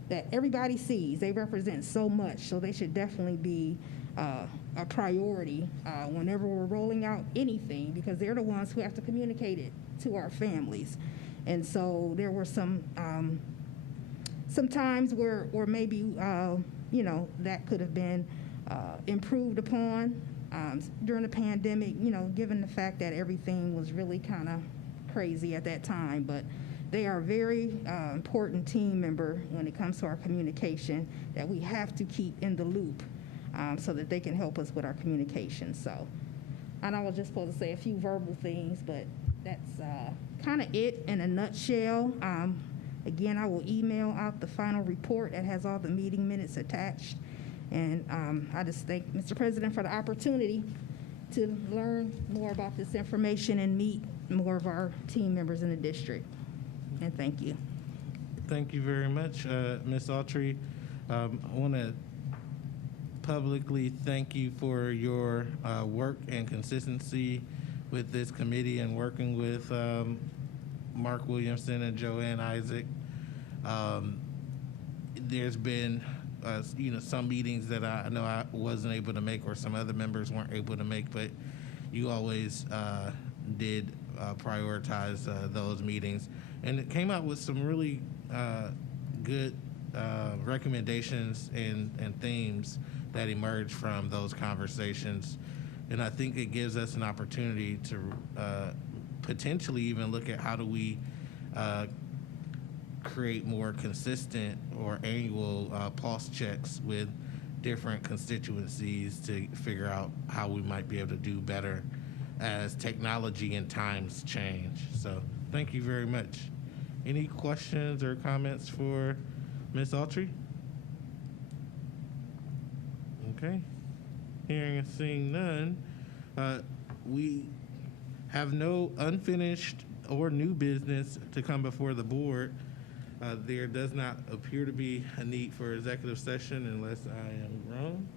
that everybody sees. They represent so much, so they should definitely be a priority whenever we're rolling out anything, because they're the ones who have to communicate it to our families. And so there were some times where maybe that could have been improved upon during the pandemic, given the fact that everything was really kind of crazy at that time. But they are a very important team member when it comes to our communication that we have to keep in the loop so that they can help us with our communication. So I know I was just supposed to say a few verbal things, but that's kind of it in a nutshell. Again, I will email out the final report that has all the meeting minutes attached. And I just thank Mr. President for the opportunity to learn more about this information and meet more of our team members in the district. And thank you. Thank you very much, Ms. Autry. I want to publicly thank you for your work and consistency with this committee and working with Mark Williamson and Joanne Isaac. There's been some meetings that I know I wasn't able to make or some other members weren't able to make, but you always did prioritize those meetings. And it came out with some really good recommendations and themes that emerged from those conversations. And I think it gives us an opportunity to potentially even look at how do we create more consistent or annual pulse checks with different constituencies to figure out how we might be able to do better as technology and times change. So thank you very much. Any questions or comments for Ms. Autry? Okay. Hearing and seeing none, we have no unfinished or new business to come before the board. There does not appear to be a need for executive session unless I am wrong.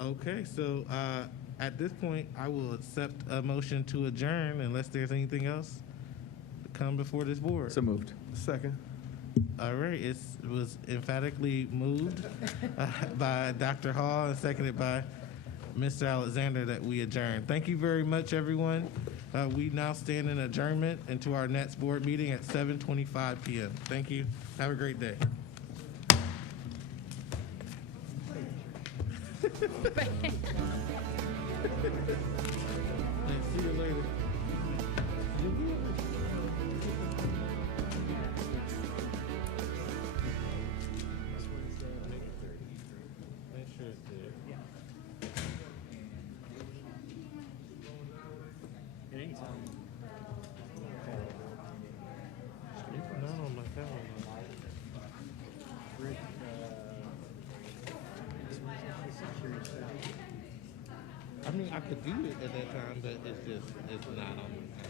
Okay, so at this point, I will accept a motion to adjourn unless there's anything else to come before this board. So moved. Second. All right, it was emphatically moved by Dr. Hall and seconded by Mr. Alexander that we adjourn. Thank you very much, everyone. We now stand in adjournment into our next board meeting at 7:25 p.m. Thank you. Have a great day. See you later. I mean, I could do it at that time, but it's not on my